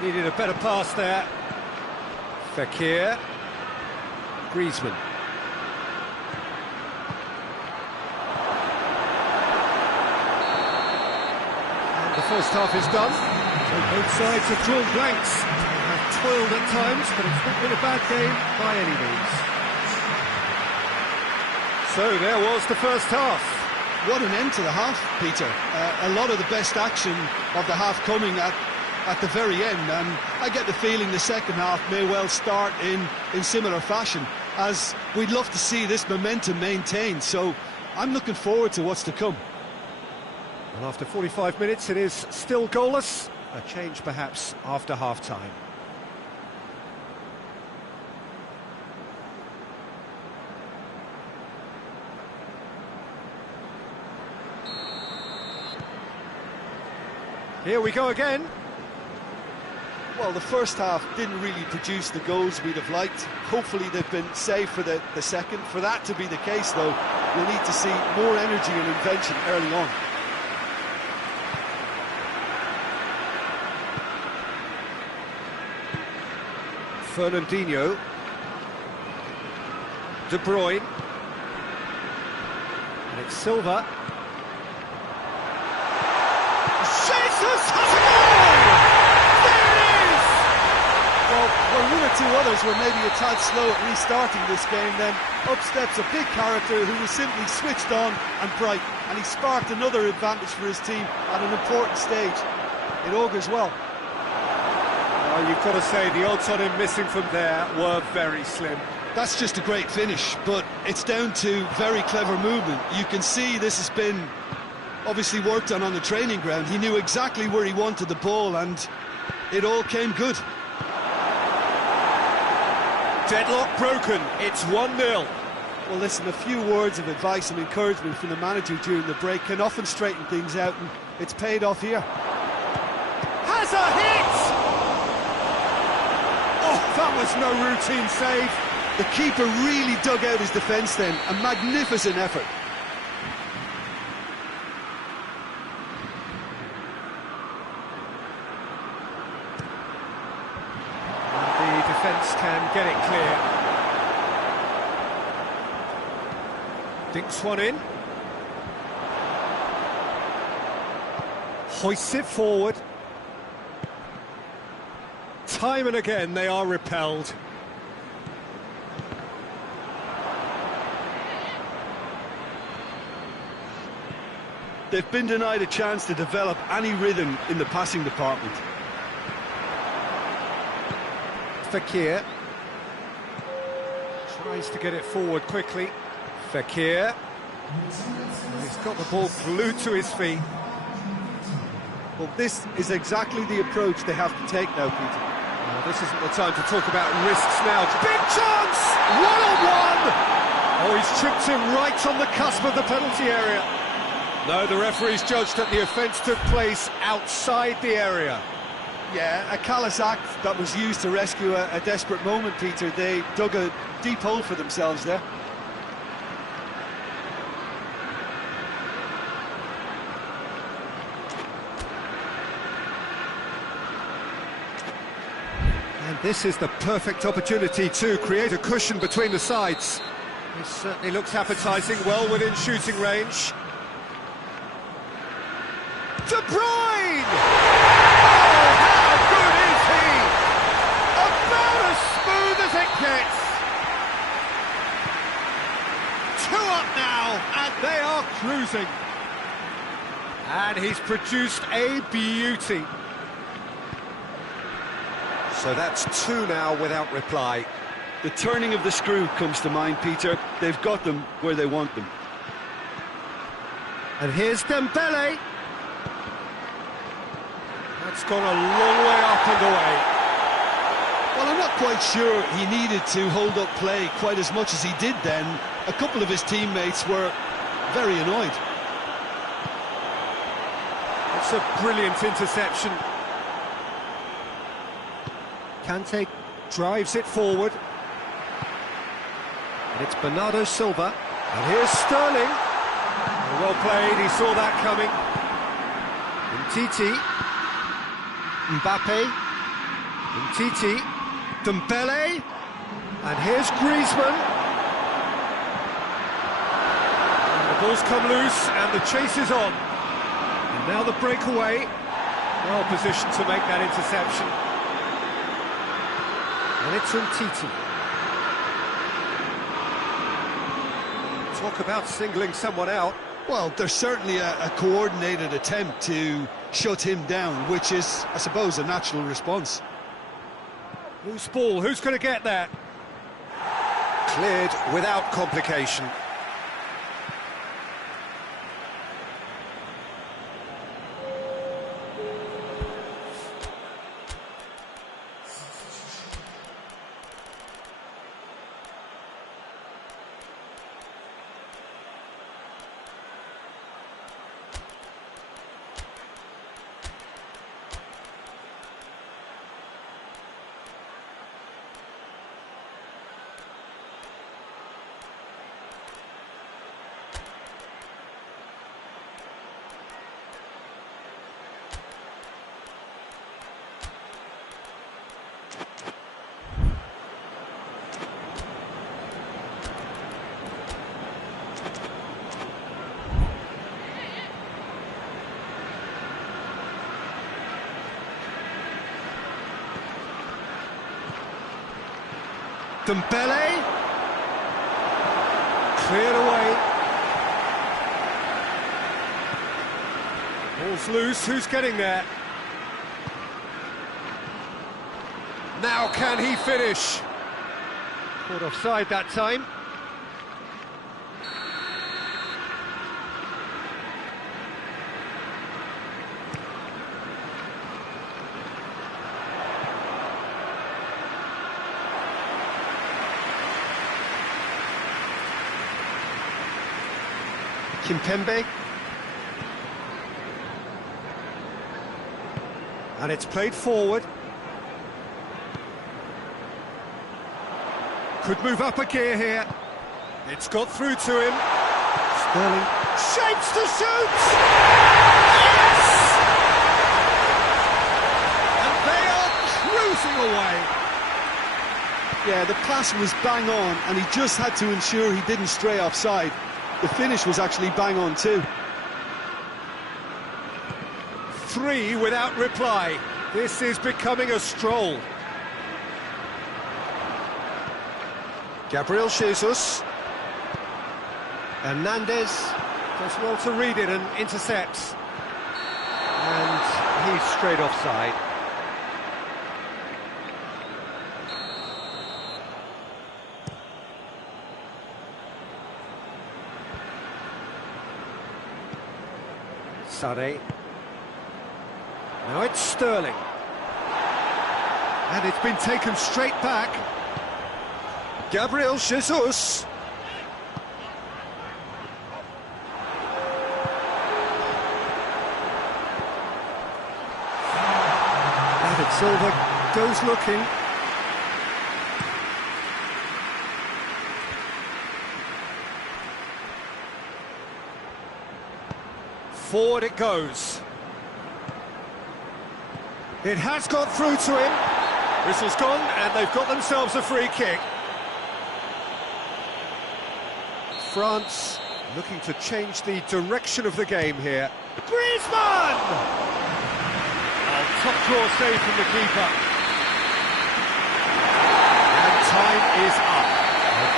Needed a better pass there. Fekir. Griezmann. And the first half is done. So both sides have drawn blanks. They have toiled at times, but it's not been a bad game by any means. So there was the first half. What an end to the half, Peter. A lot of the best action of the half coming at the very end, and I get the feeling the second half may well start in similar fashion, as we'd love to see this momentum maintained, so I'm looking forward to what's to come. Well, after 45 minutes it is still goalless, a change perhaps after half-time. Here we go again. Well, the first half didn't really produce the goals we'd have liked. Hopefully they've been saved for the second. For that to be the case, though, we'll need to see more energy and invention early on. Fernandinho. De Bruyne. And it's Silva. Jesus has a goal! Well, when one or two others were maybe a tad slow at restarting this game, then up steps a big character who was simply switched on and bright, and he sparked another advantage for his team at an important stage. It augurs well. Well, you've got to say the odds on him missing from there were very slim. That's just a great finish, but it's down to very clever movement. You can see this has been obviously worked on the training ground. He knew exactly where he wanted the ball, and it all came good. Deadlock broken, it's 1-0. Well, listen, a few words of advice and encouragement from the manager during the break can often straighten things out, and it's paid off here. Has a hit! Oh, that was no routine save. The keeper really dug out his defence then, a magnificent effort. Defence can get it clear. Dinks one in. Hoists it forward. Time and again they are repelled. They've been denied a chance to develop any rhythm in the passing department. Fekir tries to get it forward quickly. Fekir, he's got the ball glued to his feet. Well, this is exactly the approach they have to take now, Peter. Well, this isn't the time to talk about risks now. Big chance! One-on-one! Oh, he's chipped him right on the cusp of the penalty area. No, the referee's judged that the offence took place outside the area. Yeah, a callous act that was used to rescue a desperate moment, Peter. They dug a deep hole for themselves there. And this is the perfect opportunity to create a cushion between the sides. This certainly looks appetising, well within shooting range. De Bruyne! Oh, how good is he? About as smooth as it gets. 2 up now, and they are cruising. And he's produced a beauty. So that's 2 now without reply. The turning of the screw comes to mind, Peter. They've got them where they want them. And here's Dembele. That's gone a long way up and away. Well, I'm not quite sure he needed to hold up play quite as much as he did then. A couple of his teammates were very annoyed. It's a brilliant interception. Kante drives it forward. And it's Bernardo Silva. And here's Sterling. Well played, he saw that coming. Umtiti. Mbappe. Umtiti. Dembele. And here's Griezmann. And the ball's come loose and the chase is on. And now the breakaway. Well positioned to make that interception. And it's Umtiti. Talk about singling someone out. Well, there's certainly a coordinated attempt to shut him down, which is, I suppose, a natural response. Loose ball, who's going to get that? Cleared without complication. Dembele, cleared away. Ball's loose, who's getting there? Now can he finish? Caught offside that time. Kimpembe. And it's played forward. Could move up a gear here. It's got through to him. Sterling shapes to shoot! Yes! And they are cruising away. Yeah, the pass was bang on, and he just had to ensure he didn't stray offside. The finish was actually bang on too. 3 without reply. This is becoming a stroll. Gabriel Jesus. Hernandez does well to read it and intercepts. And he's straight offside. Sade. Now it's Sterling. And it's been taken straight back. Gabriel Jesus. David Silva goes looking. Forward it goes. It has got through to him. Whistle's gone, and they've got themselves a free kick. France looking to change the direction of the game here. Griezmann! Oh, top draw save from the keeper. And time is up.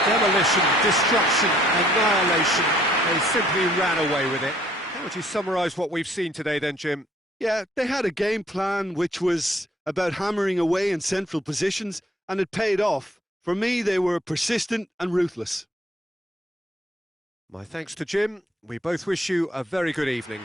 Demolition, destruction, annihilation. They simply ran away with it. How would you summarise what we've seen today then, Jim? Yeah, they had a game plan which was about hammering away in central positions, and it paid off. For me, they were persistent and ruthless. My thanks to Jim. We both wish you a very good evening.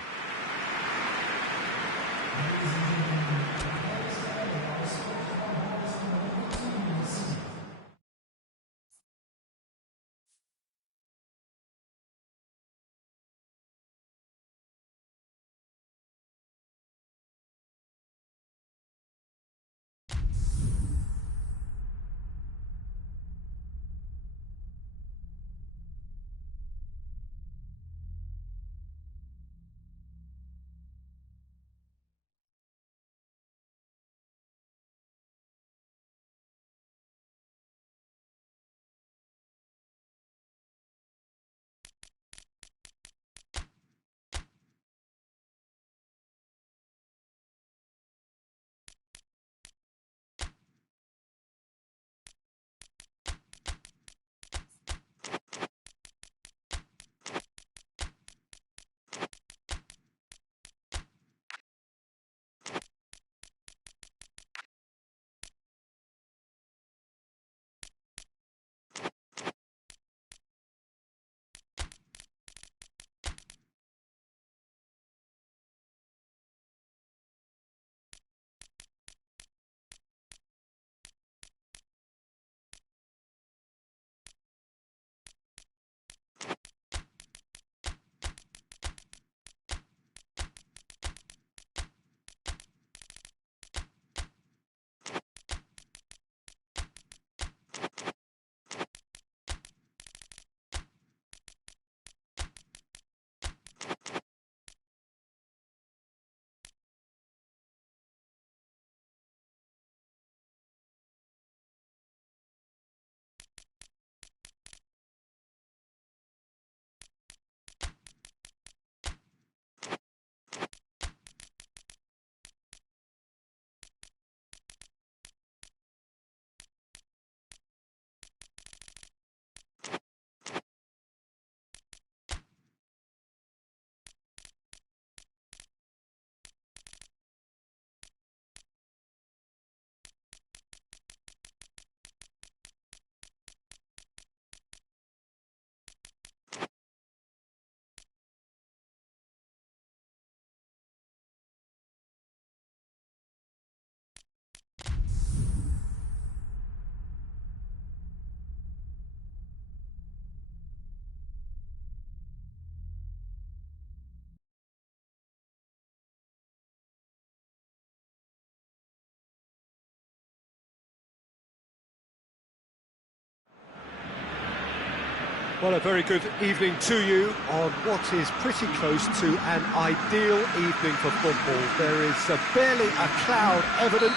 Well, a very good evening to you on what is pretty close to an ideal evening for football. There is barely a cloud evident.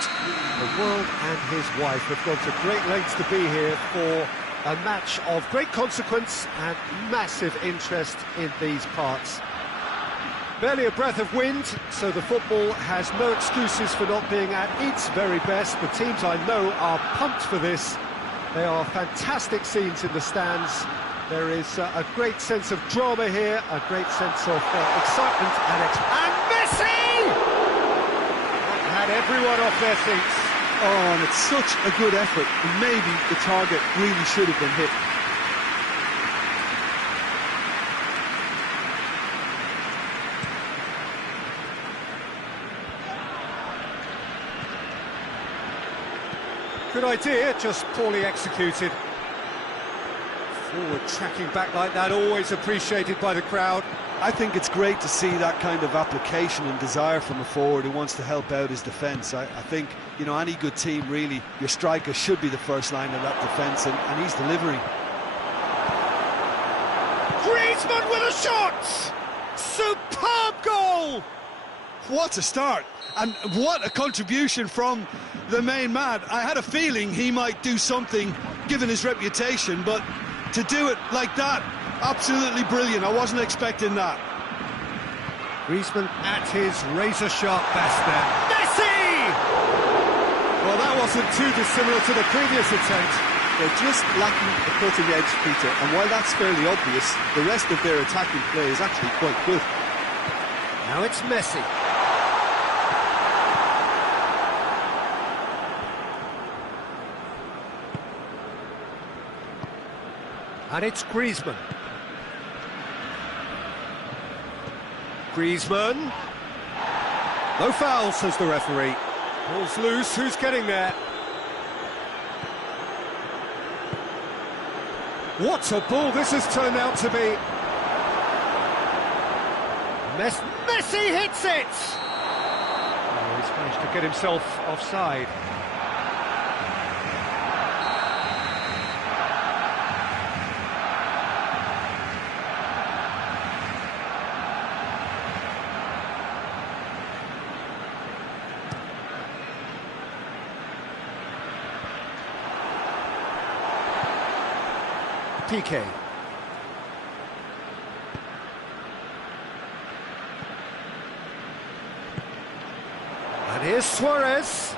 The world and his wife have gone to great lengths to be here for a match of great consequence and massive interest in these parts. Barely a breath of wind, so the football has no excuses for not being at its very best. The teams I know are pumped for this. They are fantastic scenes in the stands. There is a great sense of drama here, a great sense of excitement and Messi! That had everyone off their seats. Oh, and it's such a good effort. And maybe the target really should have been hit. Good idea, just poorly executed. Forward tracking back like that, always appreciated by the crowd. I think it's great to see that kind of application and desire from a forward who wants to help out his defence. I think, you know, any good team, really, your striker should be the first line of that defence, and he's delivering. Griezmann with a shot! Superb goal! What a start, and what a contribution from the main man. I had a feeling he might do something, given his reputation, but to do it like that, Absolutely brilliant. I wasn't expecting that. Griezmann at his razor-sharp best there. Messi! Well, that wasn't too dissimilar to the previous attempt. They're just lacking the cutting edge, Peter, and while that's fairly obvious, the rest of their attacking play is actually quite good. Now it's Messi. And it's Griezmann. Griezmann. No foul, says the referee. Ball's loose, who's getting there? What a ball this has turned out to be. Messi hits it! Oh, he's managed to get himself offside. PK. And here's Suarez.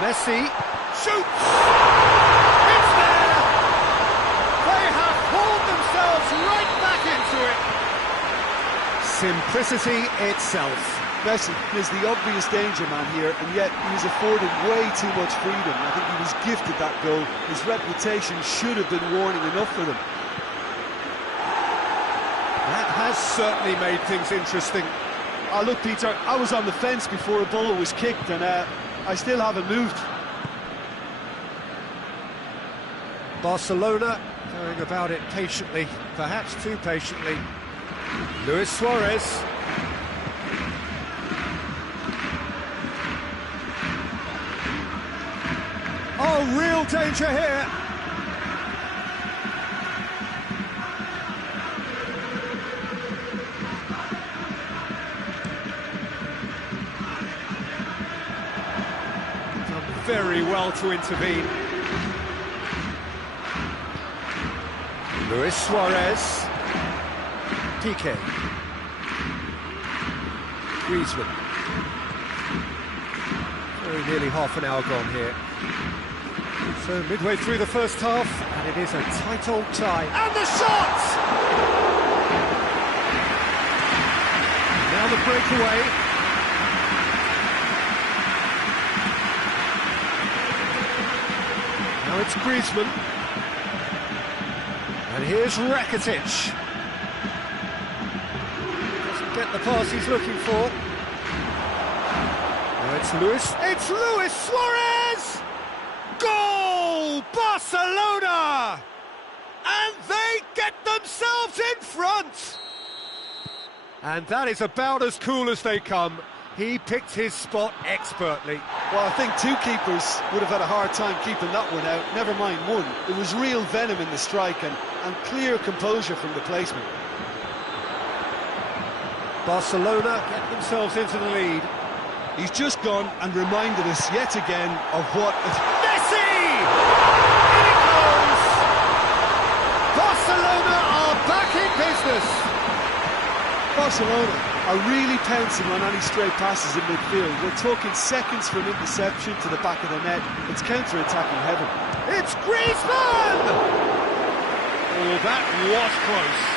Messi shoots! It's there! They have pulled themselves right back into it. Simplicity itself. Messi is the obvious danger man here, and yet he was afforded way too much freedom. I think he was gifted that goal. His reputation should have been warning enough for them. That has certainly made things interesting. Oh, look, Peter, I was on the fence before a ball was kicked, and I still haven't moved. Barcelona going about it patiently, perhaps too patiently. Luis Suarez. Oh, real danger here. Done very well to intervene. Luis Suarez. PK. Griezmann. Very nearly half an hour gone here. So midway through the first half, and it is a tight old tie. And the shot! Now the breakaway. Now it's Griezmann. And here's Rakitic. Doesn't get the pass he's looking for. Now it's Luis Suarez! Goal! Barcelona! And they get themselves in front! And that is about as cool as they come. He picked his spot expertly. Well, I think two keepers would have had a hard time keeping that one out, never mind one. It was real venom in the strike and clear composure from the placement. Barcelona get themselves into the lead. He's just gone and reminded us yet again of what... Messi! In it goes! Barcelona are back in business! Barcelona are really pouncing on any stray passes in midfield. We're talking seconds from interception to the back of the net. It's counter-attacking heaven. It's Griezmann! Oh, that was close.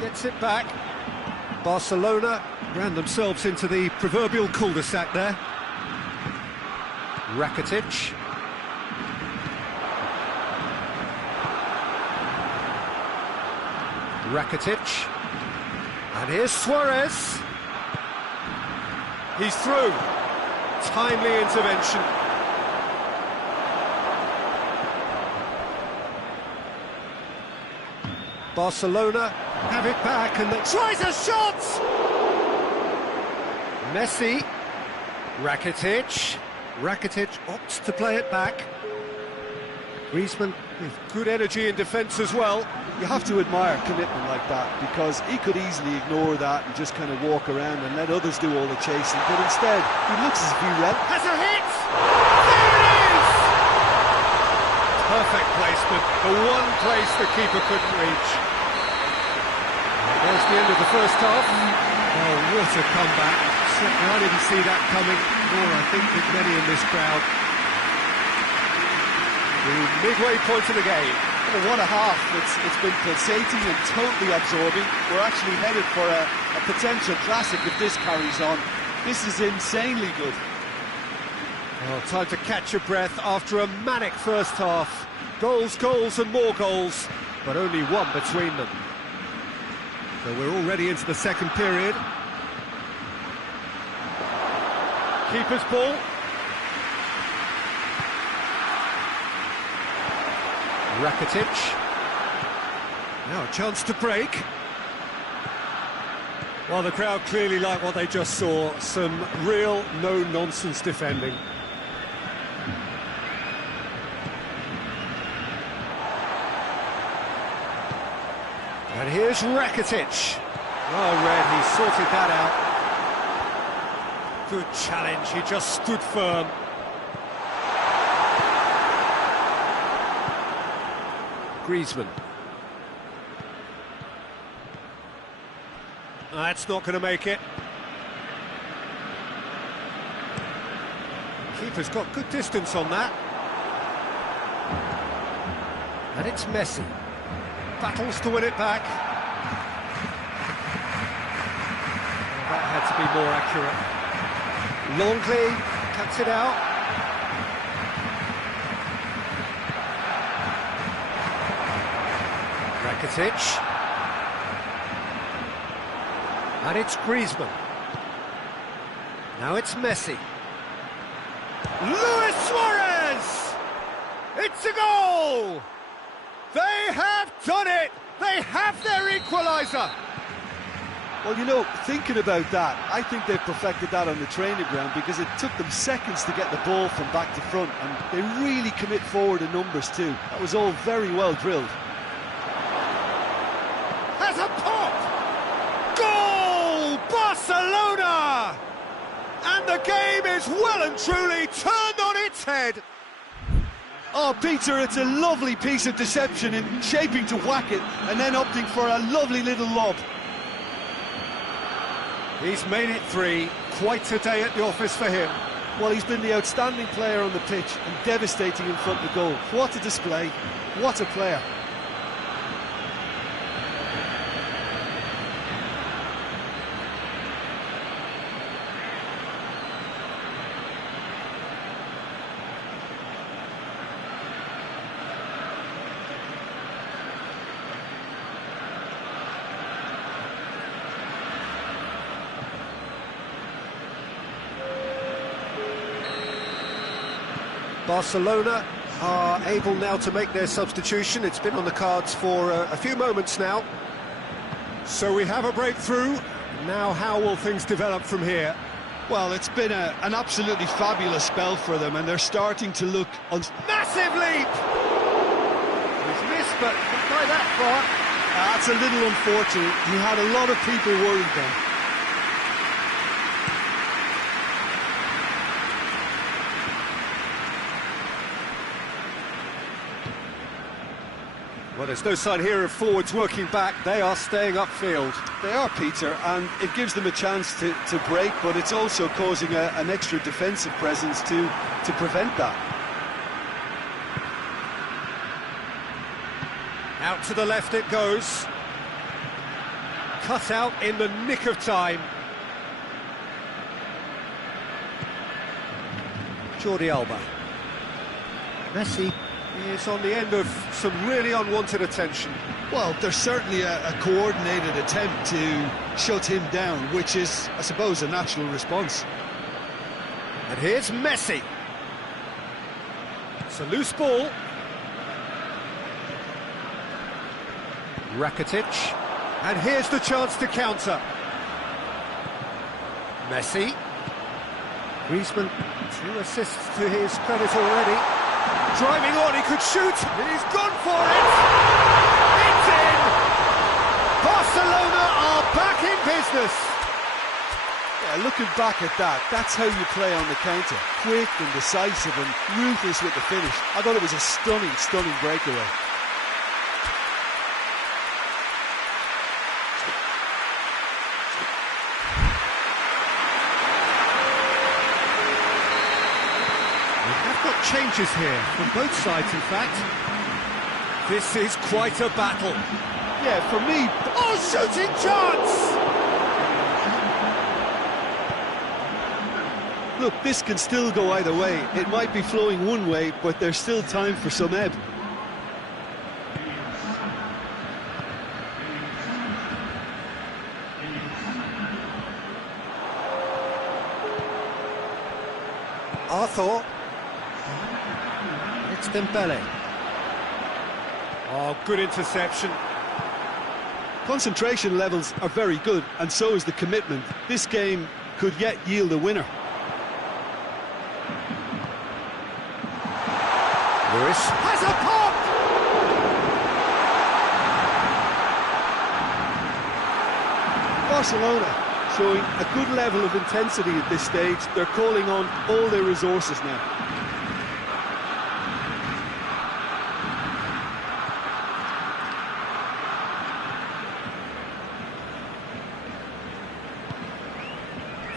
Gets it back. Barcelona ran themselves into the proverbial cul-de-sac there. Rakitic. Rakitic. And here's Suarez. He's through. Timely intervention. Barcelona have it back and tries a shot! Messi. Rakitic. Rakitic opts to play it back. Griezmann with good energy in defence as well. You have to admire commitment like that, because he could easily ignore that and just kind of walk around and let others do all the chasing, but instead he looks as if he read. Has a hit! There it is! Perfect placement, the one place the keeper couldn't reach. There's the end of the first half. Oh, what a comeback. Certainly I didn't see that coming, nor I think did many in this crowd. The midway point of the game. Well, what a half. It's been pulsating and totally absorbing. We're actually headed for a potential classic if this carries on. This is insanely good. Well, time to catch your breath after a manic first half. Goals, goals and more goals, but only one between them. So we're already into the second period. Keeper's ball. Rakitic. Now a chance to break. Well, the crowd clearly like what they just saw. Some real no-nonsense defending. And here's Rakitic. Oh, Red, he sorted that out. Good challenge, he just stood firm. Griezmann. That's not going to make it. Keeper's got good distance on that. And it's Messi. Battles to win it back. Well, that had to be more accurate. Longley cuts it out. Rakitic. And it's Griezmann. Now it's Messi. Luis Suarez! It's a goal! They have done it! They have their equaliser! Well, you know, thinking about that, I think they've perfected that on the training ground, because it took them seconds to get the ball from back to front, and they really commit forward in numbers too. That was all very well drilled. Has a pop! Goal! Barcelona! And the game is well and truly turned on its head. Oh, Peter, it's a lovely piece of deception in shaping to whack it and then opting for a lovely little lob. He's made it three. Quite a day at the office for him. Well, he's been the outstanding player on the pitch and devastating in front of goal. What a display. What a player. Barcelona are able now to make their substitution. It's been on the cards for a few moments now. So we have a breakthrough. Now how will things develop from here? Well, it's been an absolutely fabulous spell for them, and they're starting to look... Massive leap! He's missed, but not by that far. That's a little unfortunate. He had a lot of people worried then. Well, there's no sign here of forwards working back. They are staying upfield. They are, Peter, and it gives them a chance to break, but it's also causing an extra defensive presence to prevent that. Out to the left it goes. Cut out in the nick of time. Jordi Alba. Messi is on the end of some really unwanted attention. Well, there's certainly a coordinated attempt to shut him down, which is, I suppose, a natural response. And here's Messi. It's a loose ball. Rakitic. And here's the chance to counter. Messi. Griezmann, 2 assists to his credit already. Driving on, he could shoot, and he's gone for it! It's in! in business. Yeah, looking back at that, that's how you play on the counter. Quick and decisive and ruthless with the finish. I thought it was a stunning, stunning breakaway. They've got changes here, from both sides in fact. This is quite a battle. Yeah, for me... Oh, shooting chance! Look, this can still go either way. It might be flowing one way, but there's still time for some ebb. Arthur. It's Dembele. Oh, good interception. Concentration levels are very good, and so is the commitment. This game could yet yield a winner. Lewis has a pop! Barcelona showing a good level of intensity at this stage. They're calling on all their resources now.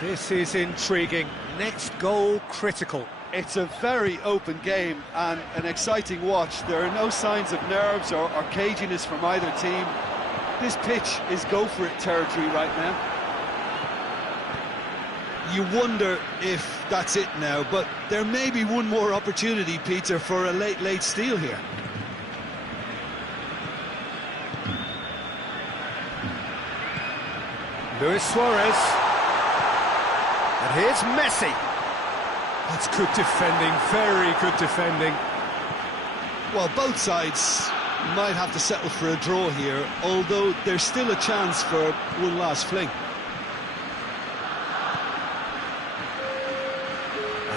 This is intriguing. Next goal critical. It's a very open game and an exciting watch. There are no signs of nerves or caginess from either team. This pitch is go-for-it territory right now. You wonder if that's it now, but there may be one more opportunity, Peter, for a late steal here. Luis Suarez. And here's Messi. That's good defending, very good defending. Well, both sides might have to settle for a draw here, although there's still a chance for one last fling.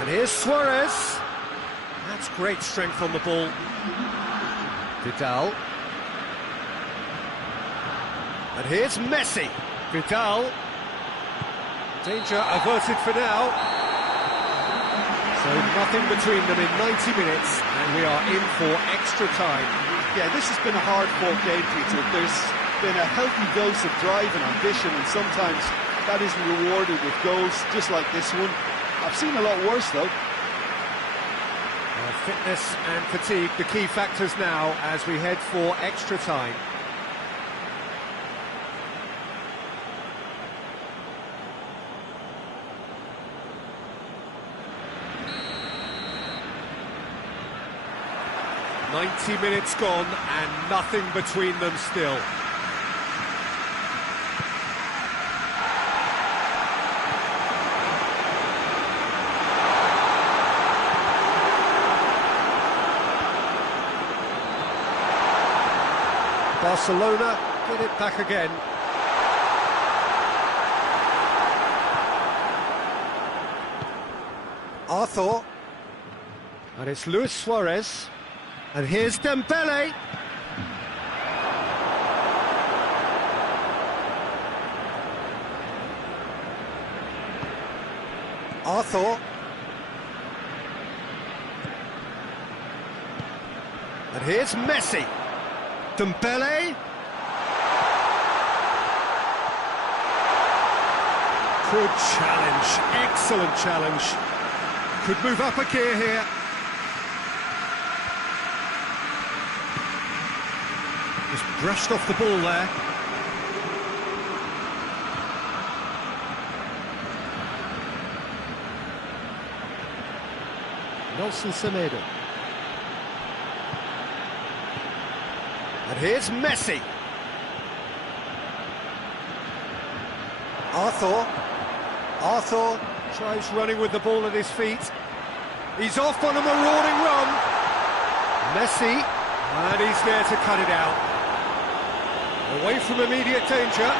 And here's Suarez. That's great strength on the ball. Vidal. And here's Messi. Vidal. Danger averted for now. So nothing between them in 90 minutes, and we are in for extra time. Yeah, this has been a hard-fought game, Peter. There's been a healthy dose of drive and ambition, and sometimes that isn't rewarded with goals, just like this one. I've seen a lot worse, though. Fitness and fatigue, the key factors now as we head for extra time. "90 minutes gone and nothing between them still." Barcelona get it back again. Arthur. And it's Luis Suarez. And here's Dembele. Arthur. And here's Messi. Dembele. Good challenge, excellent challenge. Could move up a gear here. Just brushed off the ball there. Nelson Semedo. And here's Messi. Arthur tries running with the ball at his feet. He's off on a marauding run. Messi, and he's there to cut it out. Away from immediate danger.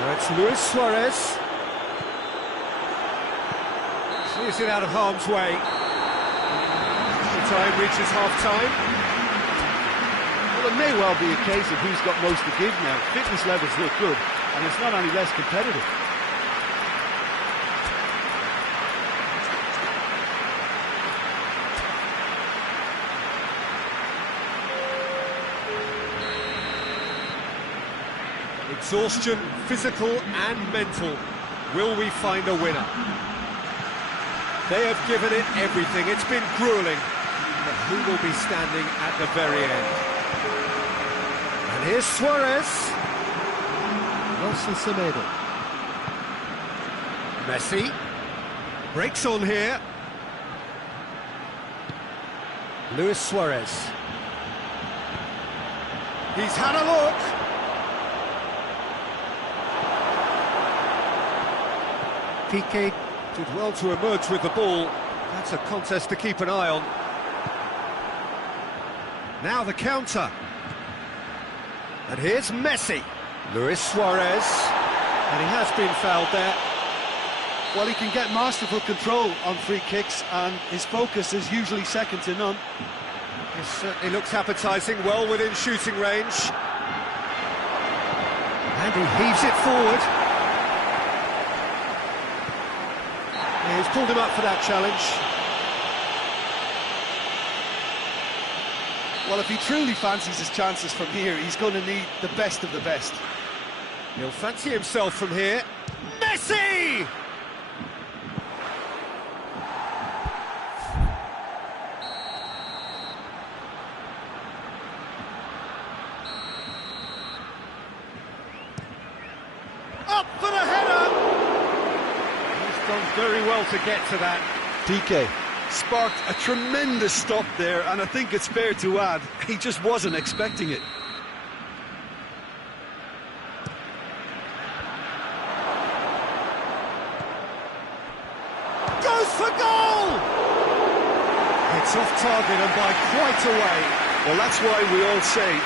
Now it's Luis Suarez. Clears it out of harm's way. The time reaches half-time. Well, it may well be a case of who's got most to give now. Fitness levels look good, and it's not any less competitive. Exhaustion, physical and mental. Will we find a winner? They have given it everything. It's been grueling. But who will be standing at the very end? And here's Suarez. Nelson Semedo. Messi. Breaks on here. Luis Suarez. He's had a look. Piqué did well to emerge with the ball. That's a contest to keep an eye on. Now the counter. And here's Messi. Luis Suarez. And he has been fouled there. Well, he can get masterful control on free kicks, and his focus is usually second to none. It certainly looks appetising, well within shooting range. And he heaves it forward. He's pulled him up for that challenge. Well, if he truly fancies his chances from here, he's going to need the best of the best. He'll fancy himself from here. Messi! Up for the header! He's done very well to get to that. Piqué sparked a tremendous stop there, and I think it's fair to add, he just wasn't expecting it. Goes for goal! It's off target and by quite a way. Well, that's why we all say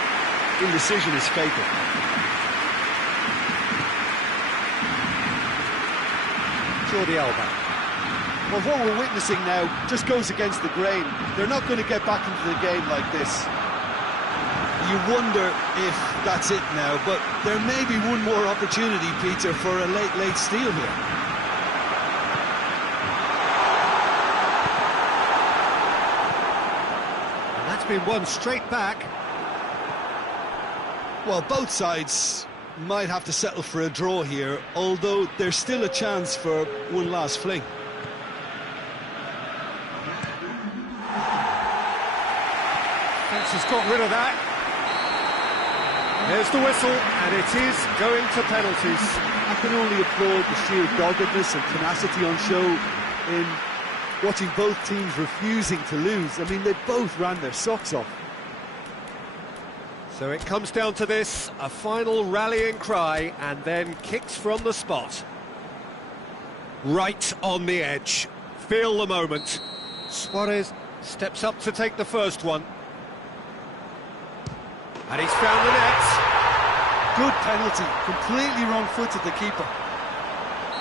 indecision is fatal. Jordi Alba. Well, what we're witnessing now just goes against the grain. They're not going to get back into the game like this. You wonder if that's it now, but there may be one more opportunity, Peter, for a late steal here. And that's been won straight back. Well, both sides might have to settle for a draw here, although there's still a chance for one last fling. Has got rid of that. There's the whistle, and it is going to penalties. I can only applaud the sheer doggedness and tenacity on show in watching both teams refusing to lose. I mean, they both ran their socks off. So it comes down to this, a final rallying cry, and then kicks from the spot. Right on the edge. Feel the moment. Suarez steps up to take the first one. And he's found the net. Good penalty, completely wrong-footed the keeper.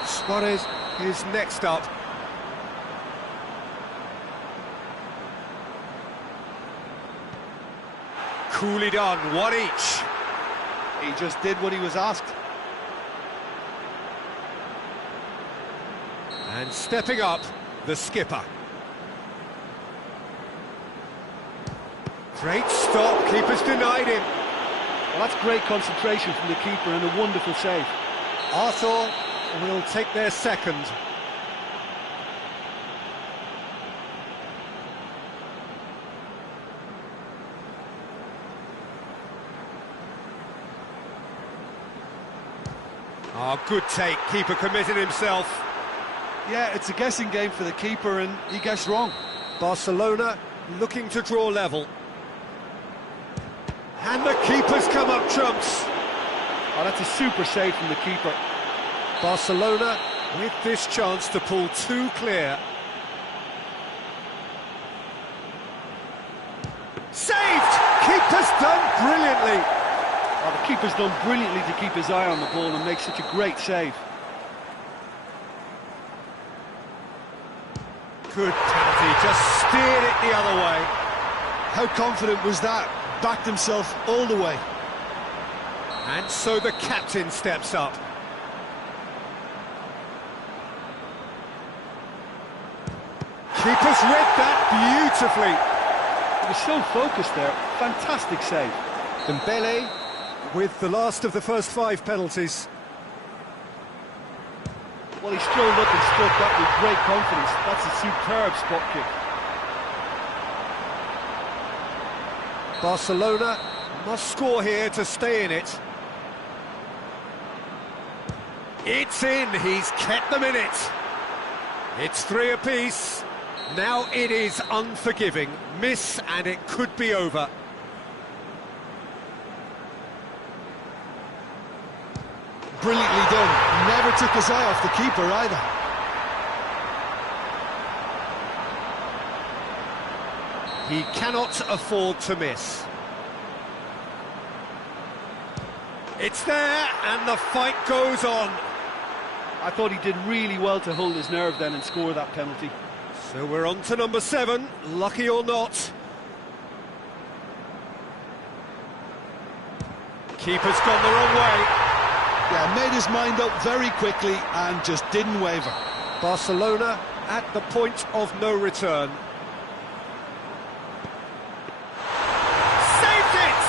Suarez is next up. Coolly done, one each. He just did what he was asked. And stepping up, the skipper. Great stop, keeper's denied him. Well, that's great concentration from the keeper and a wonderful save. Arthur will take their second. Oh, good take, keeper committed himself. Yeah, it's a guessing game for the keeper and he guessed wrong. Barcelona looking to draw level. And the keeper's come up trumps. Oh, that's a super save from the keeper. Barcelona with this chance to pull two clear. Saved! Keeper's done brilliantly. Oh, the keeper's done brilliantly to keep his eye on the ball and make such a great save. Good penalty, just steered it the other way. How confident was that? backed himself all the way. And so the captain steps up. Keeper's read that beautifully. He was so focused there. Fantastic save. Dembele with the last of the first 5 penalties. Well, he strolled up and struck that with great confidence. That's a superb spot kick. Barcelona must score here to stay in it. It's in, he's kept them in it. It's 3 apiece. Now it is unforgiving. Miss and it could be over. Brilliantly done. Never took his eye off the keeper either. He cannot afford to miss. It's there, and the fight goes on. I thought he did really well to hold his nerve then and score that penalty. So we're on to number 7, lucky or not. Keeper's gone the wrong way. Yeah, made his mind up very quickly and just didn't waver. Barcelona at the point of no return. Saved it!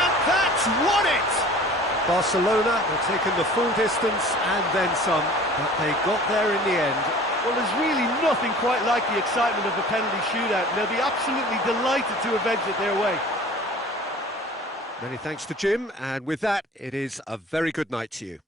And that's won it! Barcelona have taken the full distance and then some, but they got there in the end. Well, there's really nothing quite like the excitement of a penalty shootout. They'll be absolutely delighted to avenge it their way. Many thanks to Jim, and with that, it is a very good night to you.